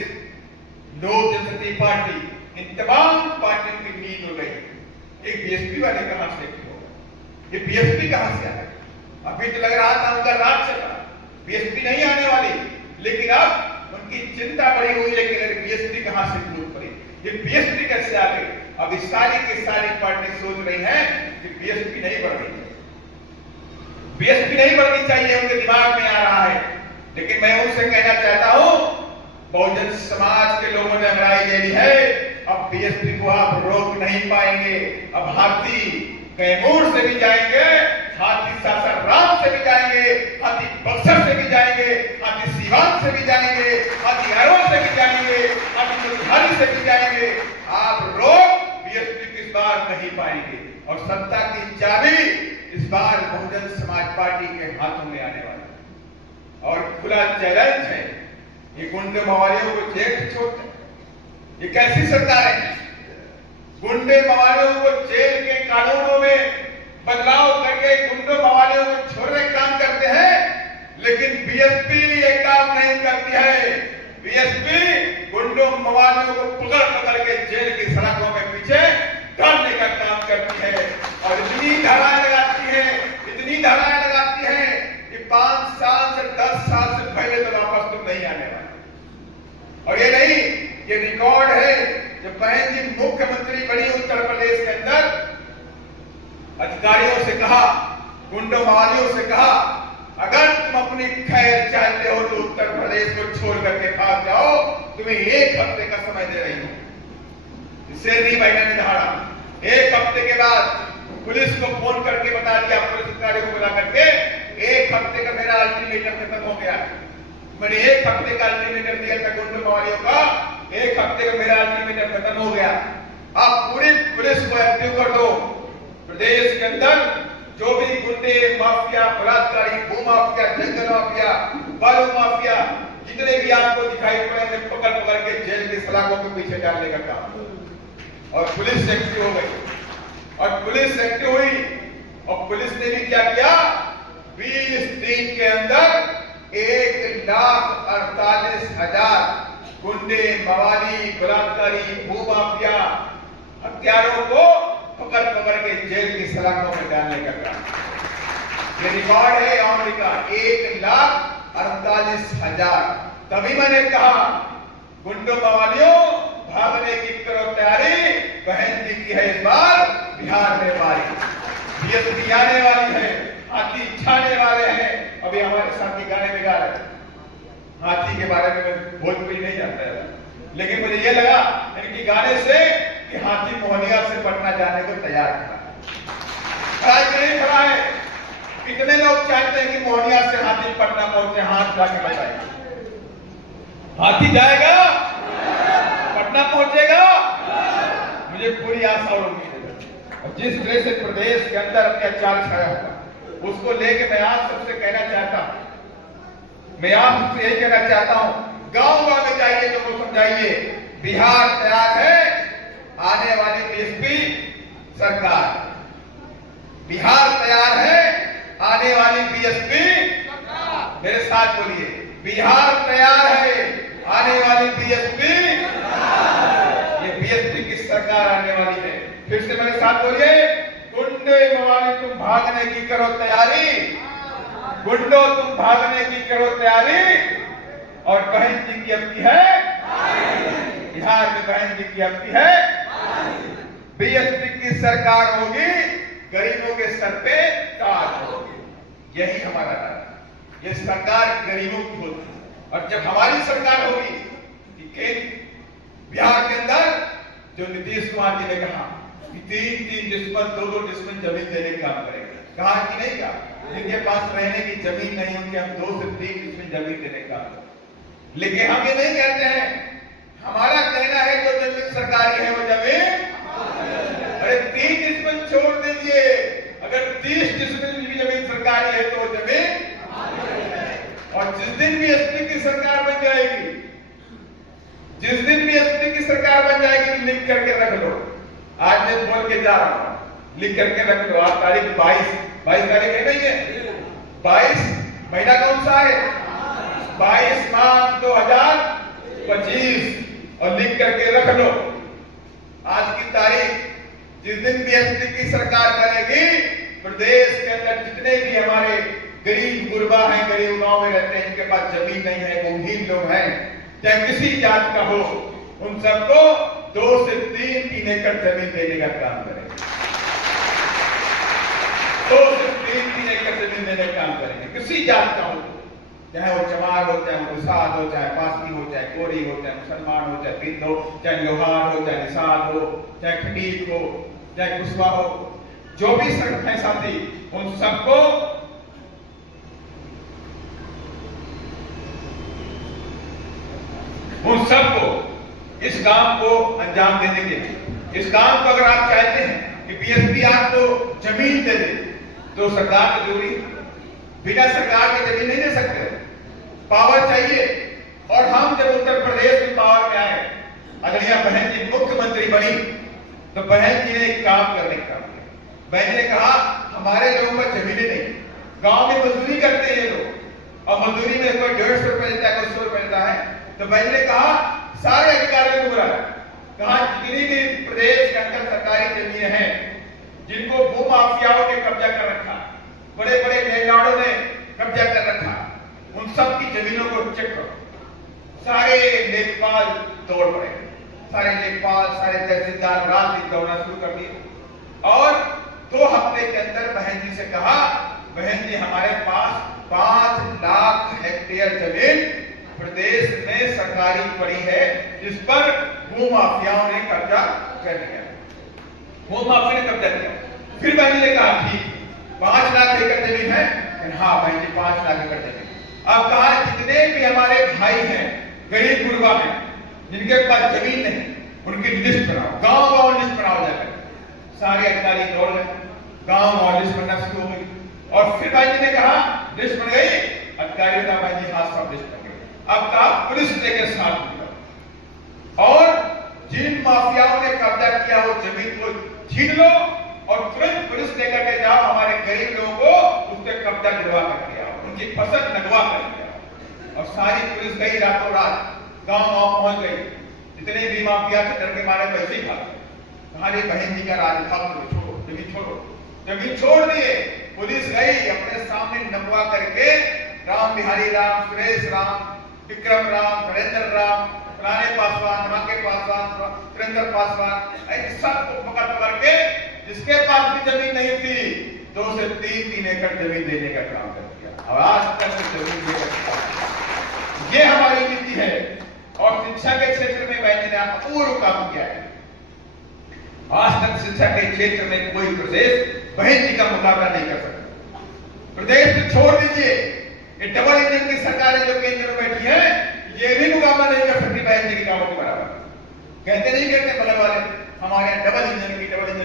लोक जनशक्ति पार्टी, इन तमाम पार्टियों की नींद हो गई। एक बीएसपी वाले कहां से होगा? ये बीएसपी कहां से आया? अभी तो लग रहा था उनका राज चल रहा, बीएसपी नहीं आने वाली, लेकिन अब उनकी चिंता बढ़ी हुई है कि अगर बीएसपी कहां से टूट पड़ी, ये बीएसपी कैसे आ गई? अब इस सारी की सारी पार्टी सोच रही है कि बीएसपी नहीं बढ़ रही, बीएसपी नहीं बढ़नी चाहिए, उनके दिमाग में आ रहा है। लेकिन मैं उनसे कहना चाहता हूं, बहुजन समाज के लोगों ने लड़ाई ले ली है, अब बीएसपी को आप रोक नहीं पाएंगे। अब हाथी कैमूर से भी जाएंगे, हाथी सासाराम से भी जाएंगे, हाथी बक्सर से भी जाएंगे, हाथी सीवान से भी जाएंगे, हाथी अरवल से भी जाएंगे, हाथी मोतिहारी से भी जाएंगे। आप रोक बीएसपी को इस बार नहीं पाएंगे और सत्ता की चाबी इस बार बहुजन समाज पार्टी के हाथों में आने वाली है। और खुला चैलेंज है, ये गुंडे मवालियों को जेल छोड़ते, ये कैसी सरकार है? गुंडे मवालियों को जेल के कानूनों में बदलाव करके गुंडों मवालियों को छोड़ने का काम करते हैं, लेकिन बीएसपी ये काम नहीं करती है। बीएसपी गुंडों मवालियों को पकड़ पकड़ के जेल की सड़कों में पीछे डालने का काम करती है और इतनी धाराएं लगाती है, इतनी धाराएं लगाती है कि 5 साल से 10 साल से पहले तो वापस तुम नहीं आने वाले। और ये नहीं, ये रिकॉर्ड है जब बहन जी मुख्यमंत्री बनी उत्तर प्रदेश के अंदर, अधिकारियों से कहा, गुंडों मवालियों से कहा, अगर तुम अपनी खैर चाहते हो तो उत्तर प्रदेश को छोड़ करके भाग जाओ, तुम्हें 1 हफ्ते का समय दे रही हूं। शेरनी बहना ने दहाड़ा, 1 हफ्ते के बाद पुलिस को फोन करके बता दिया, पुलिस अधिकारियों को बुला करके 1 हफ्ते का मेरा अल्टीमेटम खत्म हो गया। मैंने 1 हफ्ते का अल्टीमेटम दिया था गुंडों मवालियों का, 1 हफ्ते का मेरा अल्टीमेटम खत्म हो गया। आप पूरी पुलिस को एक्टिव कर दो। प्रदेश के अंदर जो भी गुंडे, माफिया, बलात्कारी, भूमाफिया, जंगल माफिया, बालू माफिया, जितने भी आपको दिखाई पड़े, पकड़ पकड़ के जेल की सलाखों के पीछे डालने का काम। और पुलिस एक्टिव हो गई और पुलिस एक्टिव हुई और पुलिस ने भी क्या किया, 20 दिन के अंदर 1,48,000 गुंडे, मवाली, बलात्कारी, भूमाफिया, हत्यारों को पकड़ पकड़ के जेल की सलाखों में डालने का काम। ये रिकॉर्ड है अमेरिका, 1,48,000। तभी मैंने कहा, गुंडों मवालियों भागने की करो तैयारी, बहन जी की है इस बार बिहार में बारी। बीएसपी आने वाली है, हाथी छाने वाले हैं। अभी हमारे साथी गाने में गा रहे, हाथी के बारे में भोजपुरी नहीं जानता है, लेकिन मुझे ये लगा इनके गाने से कि हाथी मोहनिया से पटना जाने को तैयार खड़ा नहीं खड़ा है। कितने लोग चाहते हैं कि मोहनिया से हाथी पटना पहुंचे? हाथ जाके बताइए। हाथी जाएगा, पटना पहुंचेगा, मुझे पूरी आशा और उम्मीद है। और जिस तरह से प्रदेश के अंदर अत्याचार छाया हुआ, उसको लेके मैं आप सबसे कहना चाहता हूं, मैं आप सबसे यही कहना चाहता हूं, गांव गांव में जाइए तो वो समझाइए, बिहार तैयार है, आने वाली बीएसपी सरकार। बिहार तैयार है, आने वाली बीएसपी सरकार। मेरे साथ बोलिए, बिहार तैयार है, आने वाली बीएसपी सरकार। ये बीएसपी की सरकार आने वाली है। फिर से मेरे साथ बोलिए, गुंडे मवाली तुम भागने की करो तैयारी, गुंडो तुम भागने की करो तैयारी, और बहन जी की अब की है बिहार में बहन जी की अब की है बीएसपी की सरकार होगी, गरीबों के सर पे ताज होगी। यही हमारा राज। ये सरकार गरीबों की होती है। और जब हमारी सरकार होगी कि बिहार के अंदर जो नीतीश कुमार जी ने कहा कि 3-3 डिसमिल 2-2 डिसमिल जमीन देने का काम करेंगे, कहा कि नहीं कहा? जिनके पास रहने की जमीन नहीं उनके हम 2 से 3 डिसमिल जमीन देने का काम करेंगे। लेकिन हम ये नहीं कहते हैं, हमारा कहना है जो जमीन सरकारी है वो जमीन, अरे 3 डिसमिल छोड़ दीजिए, अगर 30 डिसमिल भी जमीन सरकारी है तो जमीन। और जिस दिन भी एसपी की सरकार बन जाएगी, जिस दिन भी एसपी की सरकार बन जाएगी, लिख करके रख लो। आज मैं बोल के जा रहा हूं, लिख करके रख लो। आज तारीख 22 तारीख है, नहीं है? 22 महीना कौन सा है? 22 मार्च 2025, और लिख करके रख लो आज की तारीख। जिस दिन भी एसपी की सरकार बनेगी, प्रदेश के अंदर जितने भी हमारे गरीब गुरबा हैं, गरीब गांव में रहते हैं, जिनके पास जमीन नहीं है, भूमिहीन लोग हैं, चाहे किसी जात का हो, उन सबको 2 से 3 एकड़ जमीन देने का काम करेंगे। 2 से 3 एकड़ जमीन देने का काम करेंगे, किसी जात का हो, चाहे वो चमार हो, चाहे वो निषाद हो, चाहे पासनी हो, चाहे कोरी हो, चाहे मुसलमान हो, चाहे बिंद हो, चाहे लोहार हो, चाहे निषाद हो, चाहे खटीक हो, चाहे कुशवा हो, जो भी संगठन है साथी, उन सबको इस काम को अंजाम देने के लिए, इस काम को अगर आप चाहते हैं कि बीएसपी आपको जमीन दे दे, तो सरकार की जरूरी, बिना सरकार के जमीन नहीं दे सकते, पावर चाहिए। और हम जब उत्तर प्रदेश में पावर में आए, आदरणीय बहन जी मुख्यमंत्री बनी, तो बहन जी ने एक काम करने का काम किया। बहन जी ने कहा हमारे लोगों को जमीनें नहीं, गांव में मजदूरी करते हैं ये लोग, और मजदूरी में कोई 150 रुपए देता है, कोई 100 रुपए देता है। तो बहन जी ने कहा सारे अधिकारियों को बुलाया, कहा जितनी भी प्रदेश के अंदर सरकारी जमीनें हैं, जिनको भू माफियाओं ने कब्जा कर रखा, बड़े बड़े लैंडलॉर्डों ने कब्जा कर रखा, उन सब की जमीनों को चेक करो। सारे लेखपाल दौड़ पड़े, सारे लेखपाल, सारे तहसीलदार रात दिन दौड़ना शुरू कर दिए। और 2 हफ्ते के अंदर बहन जी से कहा, बहन जी हमारे पास 5 लाख हेक्टेयर जमीन प्रदेश में सरकारी पड़ी है, जिस पर भू माफियाओं ने कब्जा कर लिया, भू माफिया ने कब्जा किया। फिर बहन जी ने कहा ठीक 5 लाख एकड़ जमीन है, हाँ बहन जी 5 लाख एकड़ जमीन। अब कहा जितने भी हमारे भाई हैं गरीब गुरबा में, जिनके पास जमीन नहीं, उनकी लिस्ट बनाओ, गांव गांव लिस्ट बनाओ जाकर। सारे अधिकारी दौड़ गए, गांव गांव लिस्ट बनना शुरू हो गई। और फिर भाई जी ने कहा लिस्ट बन गई, अधिकारियों का भाई जी हाथ सब लिस्ट बन गई। अब कहा पुलिस लेकर साथ मिलो, और जिन माफियाओं ने कब्जा किया वो जमीन को छीन लो, और तुरंत पुलिस लेकर के जाओ, हमारे गरीब लोगों को उस पर कब्जा दिलवा करके आओ, उनकी फसल लगवा करके आओ। और सारी पुलिस गई, रातों रात गांव गांव पहुंच गई। जितने भी माफिया थे डर के मारे पैसे ही भाग, हमारी बहन जी का राज भाग, छोड़ो जमीन, छोड़ो जमीन, छोड़ दिए। पुलिस गई, अपने सामने नपवा करके राम बिहारी राम, सुरेश राम, विक्रम राम, नरेंद्र राम, राणे पासवान, राके पासवान, सुरेंद्र पासवान, ऐसे सबको पकड़ पकड़ के, जिसके पास भी जमीन नहीं थी, 2 से 3 एकड़ जमीन देने का काम कर दिया। अब आज तक जमीन देकर, ये हमारी नीति है। और शिक्षा के क्षेत्र में बहन जी ने अपूर्व काम किया है। आज तक शिक्षा के क्षेत्र में कोई प्रदेश बहन जी का मुकाबला नहीं कर सकता। प्रदेश तो छोड़ दीजिए, ये डबल इंजन की सरकारें जो केंद्र में बैठी है, ये भी मुकाबला नहीं कर सकती बहन जी के कामों के बराबर। कहते नहीं कहते बगल वाले हमारे यहाँ डबल इंजन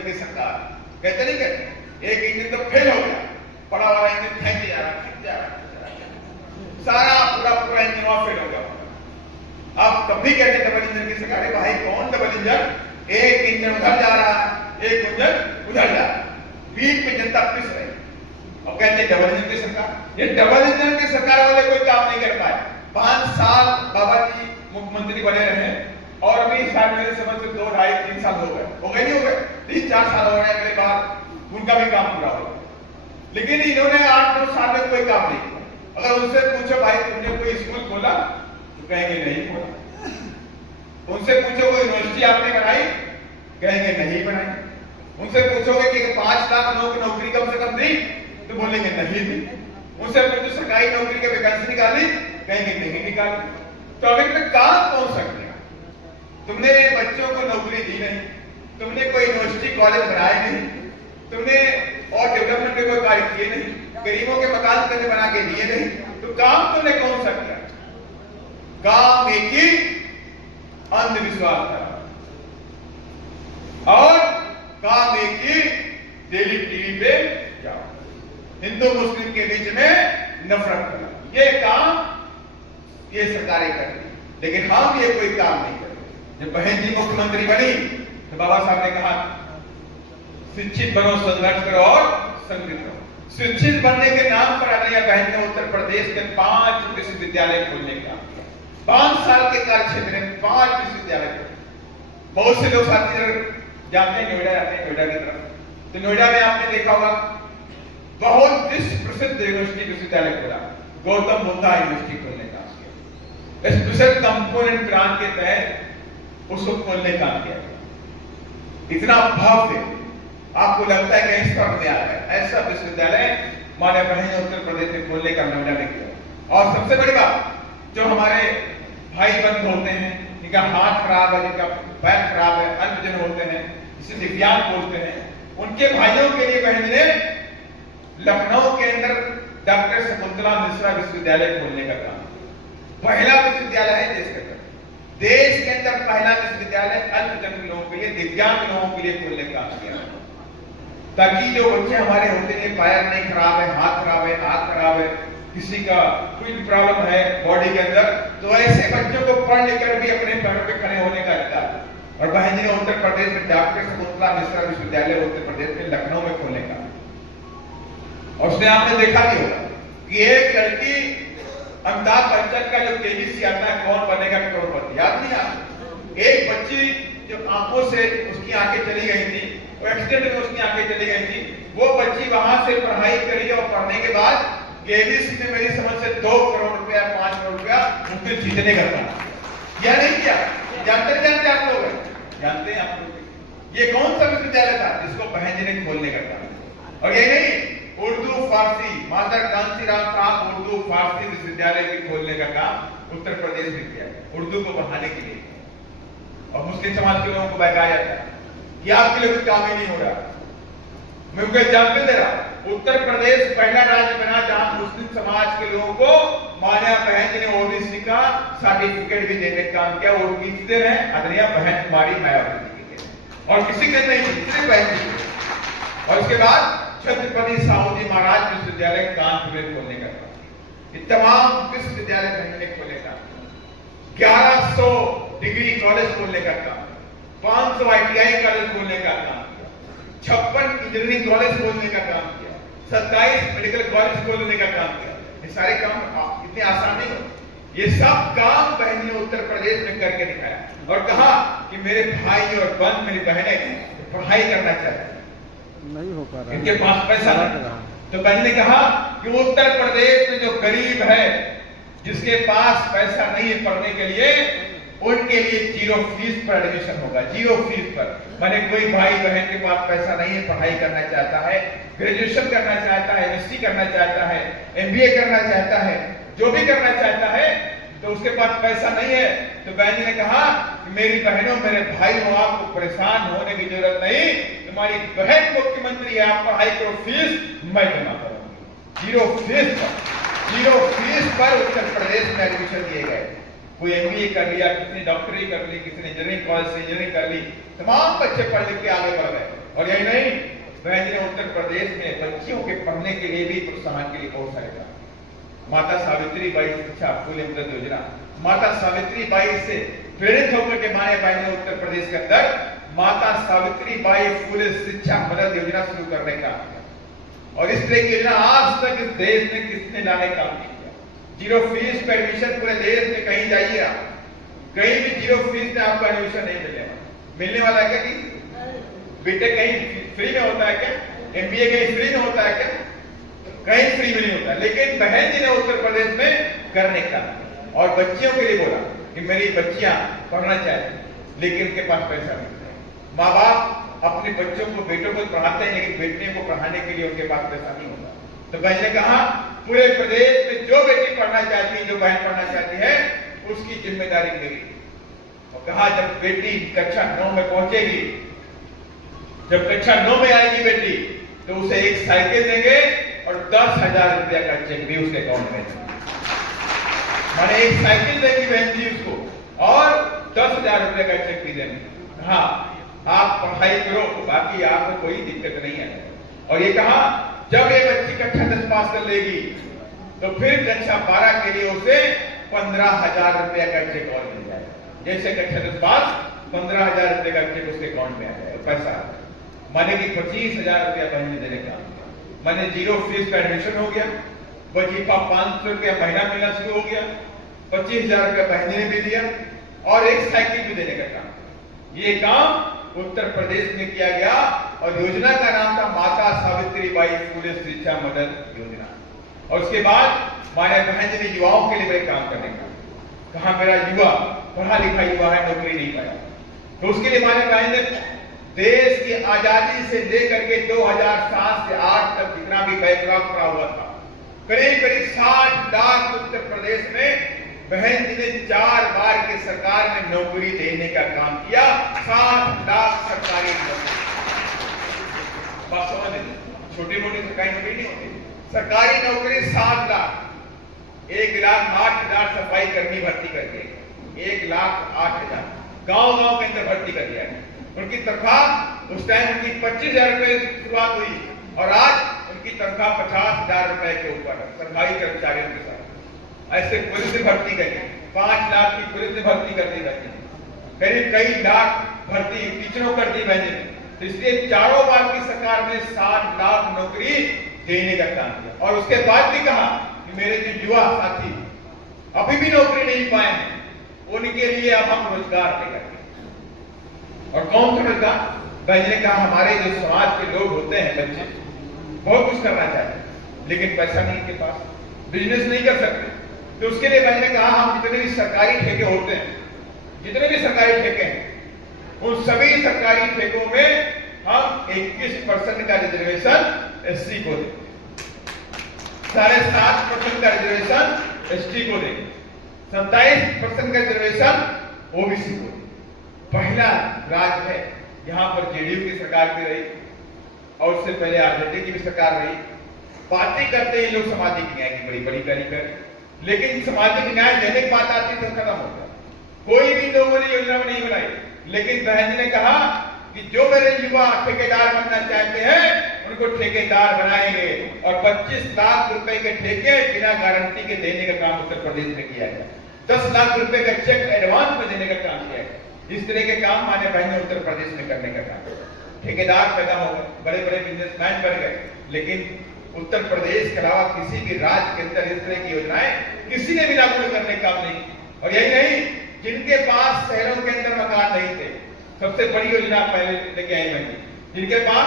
की सरकार, कहते नहीं कहते। एक इंजन तो फेल हो गया, बड़ा वाला इंजन खींच जा रहा, सारा पूरा इंजन वहां फेल हो गया। अब तब भी कहते डबल इंजन की सरकार है। भाई कौन डबल इंजन? एक इंजन उधर जा रहा है, एक इंजन उधर जा रहा है, बीच में जनता पिस रही, और कहते डबल इंजन की सरकार। ये डबल इंजन की सरकार वाले कोई काम नहीं कर पाए। 5 साल बाबा जी मुख्यमंत्री बने रहे, और अभी शायद मेरे समझ से 2, 2.5, 3 साल हो गए नहीं हो गए, 3-4 साल हो गए, अगले बार उनका भी काम पूरा होगा। लेकिन इन्होंने 8-9 साल में कोई काम नहीं किया। अगर उनसे पूछो भाई तुमने कोई स्कूल खोला, तो कहेंगे नहीं पढ़ा। उनसे पूछोगे यूनिवर्सिटी आपने बनाई, कहेंगे नहीं बनाई। उनसे पूछोगे कि 5 लाख लोगों की नौकरी कम से कम दी, तो बोलेंगे नहीं दी। उनसे पूछो सरकारी नौकरी की वैकेंसी निकाली, कहेंगे नहीं निकाली। तो अभी तक काम कौन सा किया? तुमने बच्चों को नौकरी दी नहीं, तुमने कोई यूनिवर्सिटी कॉलेज बनाए नहीं, तुमने और डेवलपमेंट के कोई कार्य किए नहीं, गरीबों के मकान तुमने बना के दिए नहीं, तो काम तुमने कौन सा किया? काम एक ही अंधविश्वास था और काम एक ही डेली टीवी पे जाओ, हिंदू मुस्लिम के बीच में नफरत करना, ये काम ये सरकारें कर रही। लेकिन हम ये कोई काम नहीं कर रहे। जब बहन जी मुख्यमंत्री बनी तो बाबा साहब ने कहा शिक्षित बनो, संघर्ष करो और संगठित रहो। शिक्षित बनने के नाम पर आदरणीय बहन ने उत्तर प्रदेश के 5 विश्वविद्यालय खोलने का 5 साल के कार्यक्षेत्र में 5 विश्वविद्यालय। बहुत से लोग साथी जाते हैं नोएडा, जाते हैं नोएडा की तरफ, तो नोएडा में आपने देखा होगा बहुत विश्व प्रसिद्ध यूनिवर्सिटी विश्वविद्यालय खोला, गौतम बुद्धा यूनिवर्सिटी खोलने का स्पेशल कंपोनेंट ग्रांट के तहत उसको खोलने का किया। इतना भव्य आपको लगता है कहीं स्तर में आ रहा है, ऐसा विश्वविद्यालय माननीय बहन उत्तर प्रदेश में खोलने का नोएडा में किया। और सबसे बड़ी बात, जो हमारे भाई बंधु होते हैं, जिनका हाथ खराब है, जिनका पैर खराब है, अल्पजन होते हैं, जिसे दिव्यांग बोलते हैं, उनके भाइयों के लिए बहन ने लखनऊ के अंदर डॉक्टर शकुंतला मिश्रा विश्वविद्यालय खोलने का काम, पहला विश्वविद्यालय है देश के अंदर, देश के अंदर पहला विश्वविद्यालय अल्पजन लोगों के लिए, दिव्यांग लोगों के लिए खोलने का काम किया, ताकि जो बच्चे हमारे होते हैं, पैर नहीं खराब है, हाथ खराब है, आंख खराब है, किसी का कोई प्रॉब्लम है बॉडी के अंदर, तो ऐसे बच्चों को पढ़ लिख कर भी अपने पैरों पे खड़े होने का अधिकार। और बहन जी ने उत्तर प्रदेश में डॉक्टर शकुंतला मिश्रा विश्वविद्यालय उत्तर प्रदेश में लखनऊ में खोलने का, और उसने आपने देखा भी होगा कि एक लड़की अमिताभ बच्चन का जो केबीसी आता है कौन बनेगा करोड़पति, याद नहीं आता? एक बच्ची जो आंखों से उसकी आंखें चली गई थी, वो एक्सीडेंट में उसकी आंखें चली गई थी, वो बच्ची वहां से पढ़ाई करी और पढ़ने के बाद केबीसी में मेरी समझ से 2 करोड़ रुपया 5 करोड़ रुपया मुफ्त जीतने का था। क्या नहीं किया? जानते आप लोग, जानते हैं आप लोग ये कौन सा विश्वविद्यालय था जिसको बहन जी ने खोलने का था? और यही नहीं, उर्दू फारसी, मादर कांसीराम साहब उर्दू फारसी विश्वविद्यालय के खोलने का काम उत्तर प्रदेश में किया, उर्दू को बढ़ाने के लिए। और मुस्लिम समाज के लोगों को बहकाया जाता है कि आपके लिए काम ही नहीं हो रहा। मैं उनको एग्जाम्पल दे रहा हूं, उत्तर प्रदेश पहला राज्य बना जहां मुस्लिम समाज के लोगों को मान्या बहन जी ने ओबीसी का सर्टिफिकेट भी देने का काम किया। और किससे है? आदरणीय बहन कुमारी मायावती जी के, और किसी के नहीं, सिर्फ बहन जी। और उसके बाद छत्रपति साहू जी महाराज विश्वविद्यालय कानपुर में खोलने का काम, तमाम विश्वविद्यालय बहन ने खोलने का, 1100 डिग्री कॉलेज खोलने का काम, 500 ITI कॉलेज खोलने का काम, 56 इंजीनियरिंग कॉलेज खोलने का काम किया, 27 मेडिकल कॉलेज खोलने का काम किया। ये सारे काम इतने आसान नहीं हो। ये सब काम बहन ने उत्तर प्रदेश में करके दिखाया और कहा कि मेरे भाई और बहन, मेरी बहनें पढ़ाई करना चाहते हैं, नहीं हो पा रहा, इनके पास पैसा नहीं। तो बहन ने कहा कि उत्तर प्रदेश में जो गरीब है, जिसके पास पैसा नहीं है पढ़ने के लिए, उनके लिए 0 फीस पर एडमिशन होगा, 0 फीस पर। मैंने कोई भाई बहन के पास पैसा नहीं है, पढ़ाई करना चाहता है, ग्रेजुएशन करना चाहता है, MSc करना चाहता है, MBA करना चाहता है, जो भी करना चाहता है, तो उसके पास पैसा नहीं है, तो बहन ने कहा कि मेरी बहनों, मेरे भाई हो, आपको परेशान होने की जरूरत नहीं, तुम्हारी बहन मुख्यमंत्री है, आप पढ़ाई करो, फीस मैं जमा करूंगी, 0 फीस पर, 0 फीस पर उत्तर प्रदेश में एडमिशन दिए गए। कोई MBA कर लिया, किसी ने डॉक्टरी कर ली, किसी ने इंजीनियरिंग कॉलेज से इंजीनियरिंग कर ली, तमाम बच्चे पढ़ लिख के आगे बढ़ गए। और यही नहीं, बहन ने उत्तर प्रदेश में बच्चियों के पढ़ने के लिए भी प्रोत्साहन के लिए बहुत सारे काम, माता सावित्री बाई शिक्षा फूले मदद योजना, माता सावित्री बाई से प्रेरित होकर के माने बाई ने उत्तर प्रदेश के अंदर माता सावित्री बाई फूले शिक्षा मदद योजना शुरू करने का, और इस तरह की योजना आज तक इस देश में किसने लाने का काम किया। 0 फीस पर एडमिशन पूरे देश में कहीं जाइए आप, कहीं भी 0 फीस में आपको एडमिशन नहीं मिलेगा। मिलने वाला है क्या? कि बीटेक कहीं फ्री में होता है क्या? MBA कहीं फ्री में होता है क्या? कहीं फ्री में नहीं होता। लेकिन बहन जी ने उत्तर प्रदेश में करने का, और बच्चियों के लिए बोला कि मेरी बच्चियां पढ़ना चाहती, लेकिन उनके पास पैसा नहीं है। माँ बाप अपने बच्चों को, बेटों को पढ़ाते हैं, लेकिन बेटियों को पढ़ाने के लिए उनके पास पैसा नहीं होता। तो बहन ने कहा पूरे प्रदेश में जो बेटी पढ़ना चाहती है, जो बहन पढ़ना चाहती है, उसकी जिम्मेदारी मेरी। और कहा जब बेटी कक्षा 9 में पहुंचेगी, जब कक्षा 9 में आएगी बेटी, तो उसे एक साइकिल देंगे और 10,000 रुपया का चेक भी उसके अकाउंट में देंगे। मैंने एक साइकिल देगी बहन जी उसको और 10,000 रुपए का चेक भी देंगे। हाँ, आप पढ़ाई करो, बाकी आपको कोई दिक्कत नहीं है। और ये कहा जब ये बच्ची कक्षा 10 पास कर लेगी, तो फिर कक्षा 12 के लिए उसे 15,000 रुपया का चेक और मिल जाएगा। जैसे कक्षा 10 पास 15,000 रुपए का चेक उसके अकाउंट में आ जाएगा, पैसा। माने कि 25,000 रुपया बहन ने देने का, मैंने 0 फीस का एडमिशन हो गया, वजीफा 500 रुपया महीना मिलना शुरू हो गया, 25,000 रुपया बहन ने भी दिया और एक साइकिल भी देने का काम। ये काम उत्तर प्रदेश में किया गया और योजना का नाम था माता सावित्रीबाई फुले शिक्षा मदद योजना। और उसके बाद माया बहन जी ने युवाओं के लिए बड़े काम करने का कहा, मेरा युवा पढ़ा लिखा युवा है, नौकरी नहीं पाया, तो उसके लिए माया बहन ने देश की आजादी से लेकर के 2007 से 8 तक जितना भी बैकलॉग पड़ा हुआ था, करीब करीब 60 लाख उत्तर प्रदेश में बहन जी ने 4 बार की सरकार में नौकरी देने का काम किया। 60 लाख सरकारी नौकरी, बात समझ लीजिए, छोटी मोटी सरकारी नौकरी नहीं होती, सरकारी नौकरी 7 लाख। 1,08,000 सफाई कर्मी भर्ती करके 1,08,000 गांव-गांव के अंदर भर्ती कर दिया है। उनकी तनख्वाह उस टाइम उनकी 25,000 रुपए शुरुआत हुई और आज उनकी तनख्वाह 50,000 रुपए के ऊपर सरकारी कर्मचारियों के साथ। ऐसे पुलिस में भर्ती करी, 5 लाख की पुलिस में भर्ती कर दी बहन, करीब कई लाख भर्ती टीचरों कर दी बहन। तो इसलिए चारों बार की सरकार में 7 लाख नौकरी देने का काम किया। और उसके बाद भी कहा कि मेरे जो युवा साथी अभी भी नौकरी नहीं पाए हैं, उनके लिए अब हम रोजगार देंगे। और कौन सा रोजगार? बहन ने कहा हमारे जो समाज के लोग होते हैं, बच्चे बहुत कुछ करना चाहते हैं, लेकिन पैसा नहीं के पास, बिजनेस नहीं कर सकते। तो उसके लिए बहन ने कहा हम जितने भी सरकारी ठेके होते हैं, जितने भी सरकारी ठेके हैं, उन सभी सरकारी ठेकों में हम 21% का रिजर्वेशन एससी को देंगे, 7.5% का रिजर्वेशन एसटी को देंगे, 27% का रिजर्वेशन ओबीसी को। पहला राज्य है यहाँ पर जेडीयू की सरकार भी रही और उससे पहले आरजेडी की भी सरकार रही। बातें करते हैं लोग सामाजिक न्याय की, बड़ी बड़ी कर, लेकिन सामाजिक न्याय देने की बात आती तो खत्म हो गया। कोई भी लोगों ने योजना नहीं बनाई, लेकिन बहन जी ने कहा कि जो मेरे युवा ठेकेदार बनना चाहते हैं उनको ठेकेदार बनाएंगे और 25 लाख रुपए के ठेके बिना गारंटी के देने का काम उत्तर प्रदेश में किया गया। 10 लाख रुपए का चेक एडवांस में देने का काम किया गया। इस तरह के काम माने बहन ने उत्तर प्रदेश में करने का काम। ठेकेदार पैदा हो गए, बड़े बड़े बिजनेसमैन बन गए, लेकिन उत्तर प्रदेश के अलावा किसी भी राज्य के अंदर इस तरह की योजनाएं किसी ने भी लागू करने का काम नहीं। और यही नहीं, जिनके पास शहरों के अंदर मकान नहीं थे, सबसे बड़ी योजना पहले लेके आई बहन, जिनके पास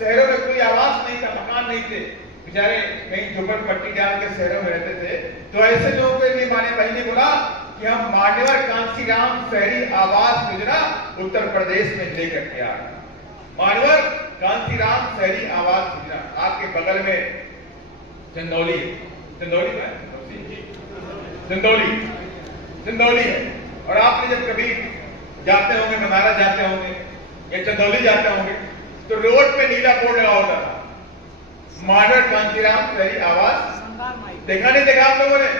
शहरों में कोई आवास नहीं था, मकान नहीं थे, बेचारे कहीं झोपड़पट्टी डाल के शहरों में रहते थे, तो ऐसे लोगों के लिए माने बहन ने बोला कि हम मान्यवर कांसीराम शहरी आवास योजना उत्तर प्रदेश में लेकर के आ रहे। मान्यवर कांसीराम शहरी आवास योजना आपके बगल में चंदौली है। और आपने जब कभी जाते होंगे, मनारा जाते होंगे या चंदौली जाते होंगे, तो रोड पे नीला बोर्ड लगा होता था, मान्यवर कांसीराम शहरी आवास। देखा नहीं देखा आप लोगों ने?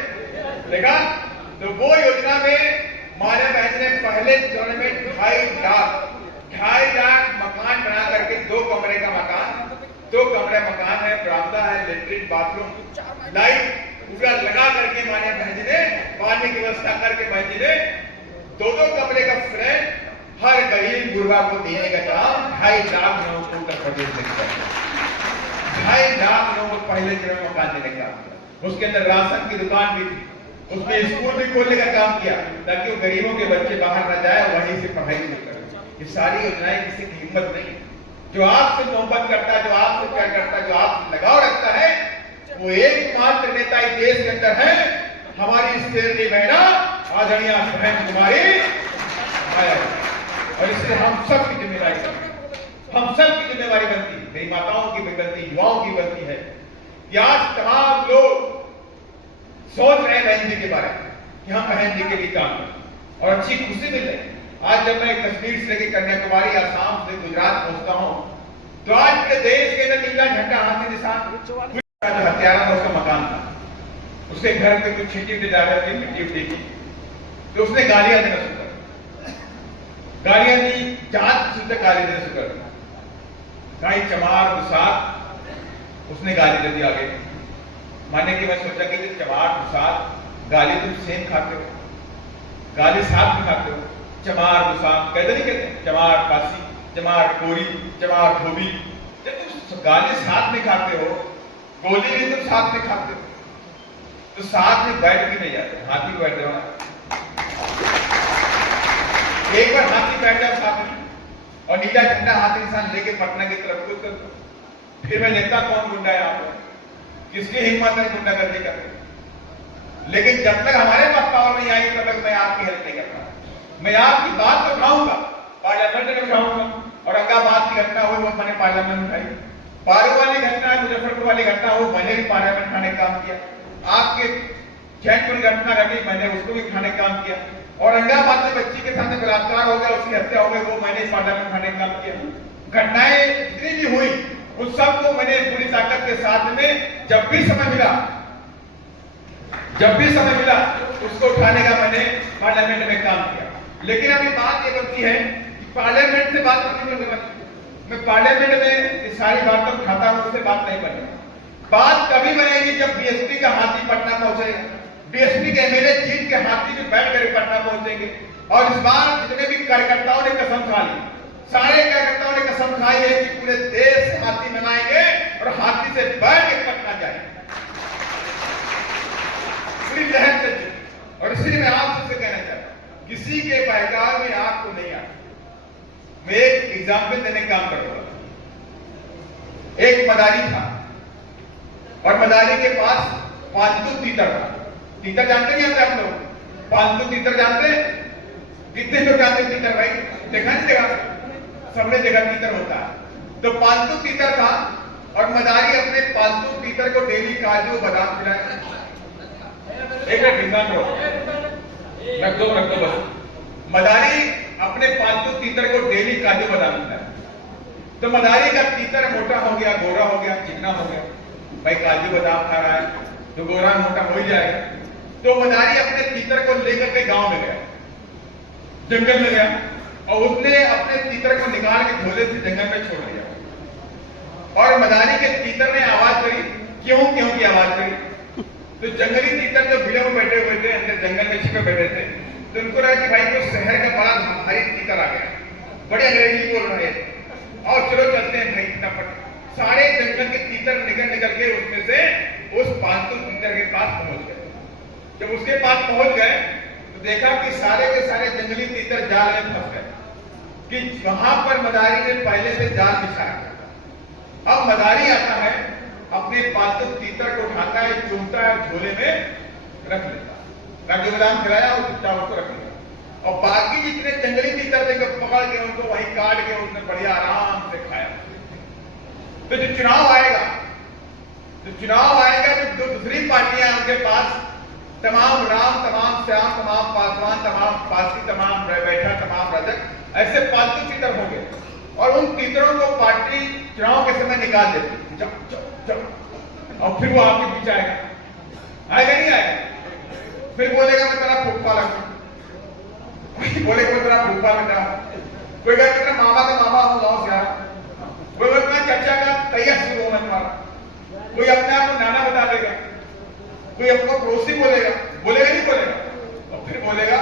देखा? तो वो योजना में माने बहन ने पहले चरण में 2.5 लाख मकान बना करके 2 कमरे का मकान, 2 कमरे मकान है, बरामदा है, लेटरिन, बाथरूम, लाइट पूरा लगा करके माने बहन ने पानी की व्यवस्था करके बहन ने 2-2 कमरे का फ्लैट हर गरीब गुरबा को देने का काम 2.5 लाख लोगों को उत्तर प्रदेश में किया। 2.5 लाख लोगों को पहले चरण में मकान देने का काम। उसके अंदर राशन की दुकान भी थी, उसमें स्कूल भी खोलने का काम किया ताकि वो गरीबों के बच्चे बाहर न जाए, वहीं से पढ़ाई शुरू करें। ये सारी योजनाएं किसी की हिम्मत नहीं, जो आपसे मोहब्बत करता है, जो आपसे प्यार करता है, जो आप लगाव रखता है, वो एकमात्र नेता इस देश के अंदर है, हमारी शेरनी बहना आदरणीय बहन कुमारी माया, और इससे हम सब की जिम्मेदारी है, हम सब की जिम्मेदारी बनती है, मेरी माताओं की भी बनती, युवाओं की बनती है कि आज तमाम लोग सोच रहे हैं बहन जी के बारे में कि हम बहन जी के लिए काम करें और अच्छी खुशी मिल रही। आज जब मैं कश्मीर से लेकर कन्याकुमारी, आसाम से गुजरात पहुंचता हूं, तो आज के देश के अंदर नीला झंडा हाथ में निशान, जो हत्यारा था उसका मकान था, उसके घर पे कुछ छिट्टी उठी जा रही थी, मिट्टी उठी की, तो उसने गालियां देना शुरू कर, गालियां दी, जात से गाली देना शुरू कर, कहीं चमार गुसात, उसने गाली दे दी आगे। माने कि मैं सोचा कि चमार गुसात गाली तुम सेम खाते हो, गाली साथ में खाते हो, चमार गुसात कहते नहीं कहते, चमार काशी, चमार कोरी, चमार धोबी, जब तुम गाली साथ में खाते हो, गोली भी तुम साथ में खाते हो, तो साथ में बैठ भी नहीं जाते, हाथी बैठ जाओ, एक बार हाथी बैठ जाओ साथ में और नीला झंडा हाथी इंसान लेके पटना की तरफ कूद कर, फिर मैं नेता कौन गुंडा है आप, किसकी हिम्मत है गुंडा करने का। लेकिन जब तक हमारे पास पावर नहीं आई तब तक मैं आपकी हेल्प नहीं करता, मैं आपकी बात तो उठाऊंगा, पार्लियामेंट में उठाऊंगा, और औरंगाबाद की घटना हुई वो मैंने पार्लियामेंट में उठाई, पारू वाली घटना है, मुजफ्फरपुर वाली घटना हो, मैंने भी पार्लियामेंट उठाने का काम किया, आपके जैनपुर घटना घटी, मैंने उसको भी उठाने का काम किया, औरंगाबाद में बच्ची के सामने बलात्कार हो गया, उसकी हत्या हो गई, वो मैंने पार्लियामेंट उठाने का काम किया। घटनाएं जितनी भी हुई उन सबको मैंने पूरी ताकत के साथ में जब भी समय मिला उसको उठाने का मैंने पार्लियामेंट में काम किया। लेकिन अभी बात ये बनती है कि पार्लियामेंट से बात नहीं करना, मैं पार्लियामेंट में इस सारी बात को उठाता हूं, उससे बात नहीं बनेगी। बात कभी बनेगी जब बीएसपी का हाथी पटना पहुंचेगा, बीएसपी के एमएलए जीत के हाथी में बैठ कर पटना पहुंचेंगे, और इस बार जितने भी कार्यकर्ताओं ने कसम खा ली, सारे कार्यकर्ताओं ने कसम खाई है कि पूरे देश से हाथी मनाएंगे और हाथी से बैठ के पटना जाएंगे, पूरी लहर से। और इसलिए मैं आपसे कहना चाहता हूं, किसी के बहकावे में आपको नहीं आता। मैं एक एग्जाम्पल देने का काम कर रहा था, एक मदारी था और मदारी के पास पालतू तीतर था। तीतर जानते नहीं आप लोग? पालतू तीतर जानते हैं? कितने लोग जानते हैं तीतर? भाई देखा नहीं देखा? सबने देखा तीतर होता है। तो पालतू तीतर था और मदारी अपने पालतू तीतर को डेली काजू बादाम खिलाए। एक मिनट रख दो बस। मदारी अपने पालतू तीतर को डेली काजू बादाम खिलाए। तो मदारी का तीतर मोटा हो गया, गोरा हो गया, चिकना हो गया। भाई काजू बादाम खा रहा है तो गोरा मोटा हो ही जाएगा। तो मदारी अपने तीतर को लेकर के गांव में गया, जंगल में गया, और उसने अपने तीतर को निकाल के झोले से जंगल में छोड़ दिया। और मदारी के तीतर ने आवाज करी, क्यों क्यों की आवाज करी। तो जंगली तीतर जो भिड़े में बैठे हुए थे, अंदर जंगल में छिपे बैठे थे, तो उनको लगा कि भाई तो शहर का बड़ा भारी तीतर आ गया, बड़े अंग्रेजी बोल रहे हैं, और चलो चलते हैं भाई फटाफट। सारे जंगल के तीतर निकल के उसमें से उस पालतू तीतर के पास पहुंच गए। जब उसके पास पहुंच गए तो देखा कि सारे के सारे जंगली तीतर जाल में फंस गए, कि वहां पर मदारी ने पहले से जाल बिछाया था। अब मदारी आता है, अपने पालतू तीतर को उठाता है, चूमता है, झोले में रख लेता है। काजू बादाम खिलाया और चुपचाप उसको रख लिया, और बाकी जितने जंगली तीतर थे पकड़ के उनको वहीं काट के उसने बढ़िया आराम से खाया। तो जो चुनाव आएगा तो दूसरी पार्टियां उनके पास तमाम राम, तमाम श्याम, तमाम पासवान, तमाम पासी, तमाम बैठा, तमाम रजक, ऐसे पालतू तीतर होंगे, और उन तीतरों को पार्टी चुनाव के समय निकाल देती, जब और फिर वो आपके पीछे आएगा नहीं आएगा? फिर बोलेगा मैं तेरा फूफा लगूं, कोई बोलेगा मैं तेरा फूफा लगा, कोई कहेगा तेरा मामा का मामा हूं गाँव से आया, कोई बोलेगा चाचा का तैयार शुरू होना तुम्हारा, कोई अपने आप को नाना बता देगा, कोई आपको पड़ोसी बोलेगा नहीं बोलेगा, और फिर बोलेगा,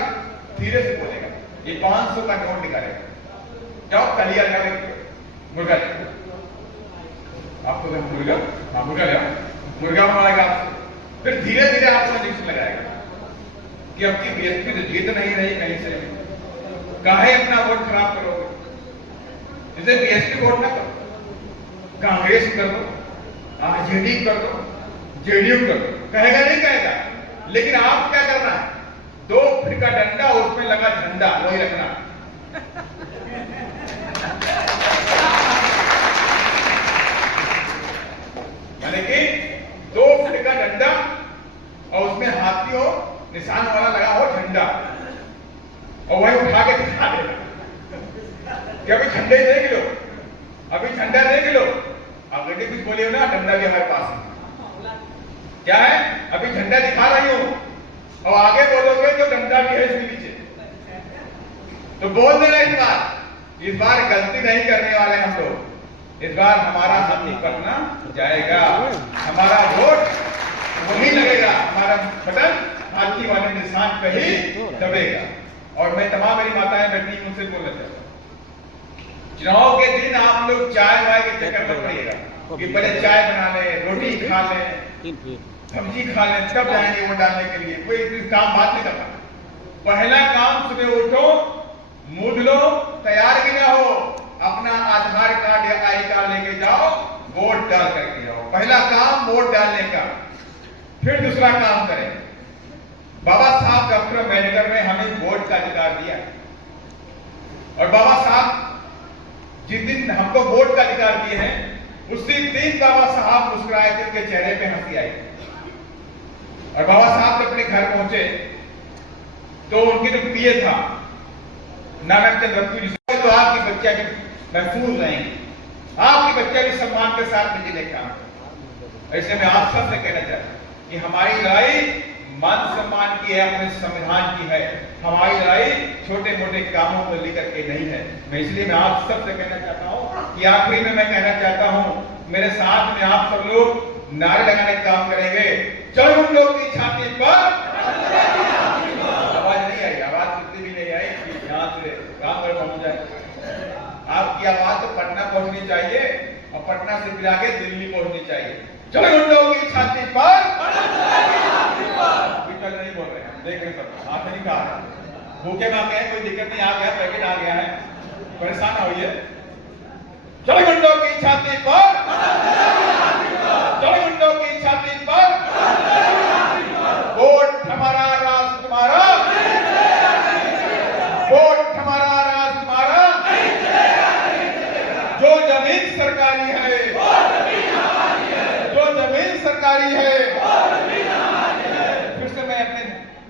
धीरे से बोलेगा, ये 500 का नोट निकालेगा, जाओ कलिया लगा मुर्गा ले आपको, मुर्गा बनवाएगा आपसे। फिर धीरे धीरे आपको इंजेक्शन लगाएगा कि आपकी बीएसपी तो जीत नहीं रही कहीं से, काहे अपना वोट खराब करोगे, इसे बीएसपी वोट ना करो, कांग्रेस कर दो, आरजेडी कर दो, जेडीयू कर दो। कहेगा नहीं कहेगा? लेकिन आप क्या करना है, 2 फीट का डंडा, उसमें लगा झंडा, वही रखना। यानी कि 2 फीट का डंडा और उसमें हाथी हो, निशान वाला लगा हो झंडा, और वही उठा के दिखा देना कि अभी झंडे देख लो, अभी झंडा देख लो। अब बेटे कुछ बोले हो ना, डंडा भी हमारे पास है। क्या है, अभी झंडा दिखा रही हूं, और आगे बोलोगे तो डंडा भी है इसके पीछे, तो बोल देना। इस बार गलती नहीं करने वाले हम लोग। इस बार हमारा हाथी पटना जाएगा, हमारा वोट वही लगेगा, हमारा बटन हाथी वाले निशान पे ही दबेगा। और मैं तमाम मेरी माताएं बेटी उनसे बोलना चाहता हूं, चुनाव के दिन आप लोग चाय वाय के चक्कर में पड़िएगा कि पहले चाय बना ले, रोटी खा ले, सब्जी खा ले, तब जाएंगे वोट डालने के लिए। कोई काम बात नहीं करना। पहला काम, सुबह उठो, मूड लो, तैयार भी ना हो, अपना आधार कार्ड या आई कार्ड लेके जाओ, वोट डाल करके जाओ। पहला काम वोट डालने का। फिर दूसरा काम करें। बाबा साहब डॉक्टर अम्बेडकर ने हमें वोट का अधिकार दिया, और बाबा साहब जिस दिन हमको वोट का अधिकार दिए हैं, उसी दिन बाबा साहब मुस्कुराए थे, उनके चेहरे पे हंसी आई। और बाबा साहब जब अपने घर पहुंचे तो उनके जो पीए था नानक चंद्र, तो आपकी बच्चा भी महफूज रहेंगे, आपकी बच्चा भी सम्मान के साथ बिजली काम। ऐसे में आप सबसे कहना चाहता हूं कि हमारी लड़ाई मान सम्मान की है, अपने संविधान की है। हमारी लड़ाई छोटे मोटे कामों को लेकर के नहीं है। मैं इसलिए मैं आप सबसे कहना चाहता हूं कि आखिरी में मैं कहना चाहता हूं, मेरे साथ में आप सब लोग नारे लगाने का काम करेंगे। चलो उन लोग की छाती पर, आवाज नहीं आई, आवाज कितनी भी नहीं आई कि यहाँ से राम घर पहुंच जाए। आपकी आवाज तो पटना पहुंचनी चाहिए, और पटना से फिर आगे दिल्ली पहुंचनी चाहिए। चलो उन लोगों की छाती पर, चल नहीं बोल रहे हैं, देख रहे सब हाथ नहीं कहा है, भूखे मांगे हैं, कोई दिक्कत नहीं, आ गया पैकेट आ गया है, परेशान ना होइए। चलो गुंडों की छाती पर, चलो गुंडों की छाती पर, वोट हमारा राज तुम्हारा, वोट हमारा राज तुम्हारा। जो जमीन सरकारी है, जो जमीन सरकारी है, फिर से मैं अपने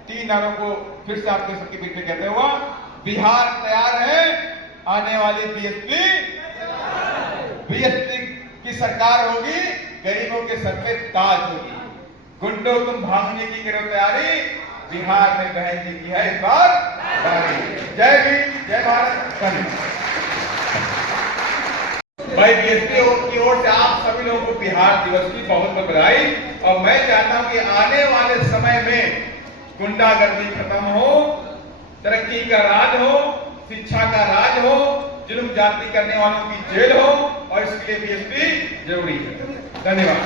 3 नारों को फिर से आपके सबके बीच में कहते हुआ, बिहार तैयार है, आने वाली बीएसपी की सरकार होगी, गरीबों के सर पे ताज होगी। गुंडों तुम भागने की करो तैयारी, बिहार में बहन जी की है इस बार बारी। जय भीम, जय भारत, धन्यवाद। भाई बीएसपी की ओर से आप सभी लोगों को बिहार दिवस की बहुत बहुत बधाई। और मैं चाहता हूं कि आने वाले समय में गुंडागर्दी खत्म हो, तरक्की का राज हो, शिक्षा का राज हो, जुल्म जाति करने वालों की जेल हो, और इसके लिए बीएसपी जरूरी है। धन्यवाद।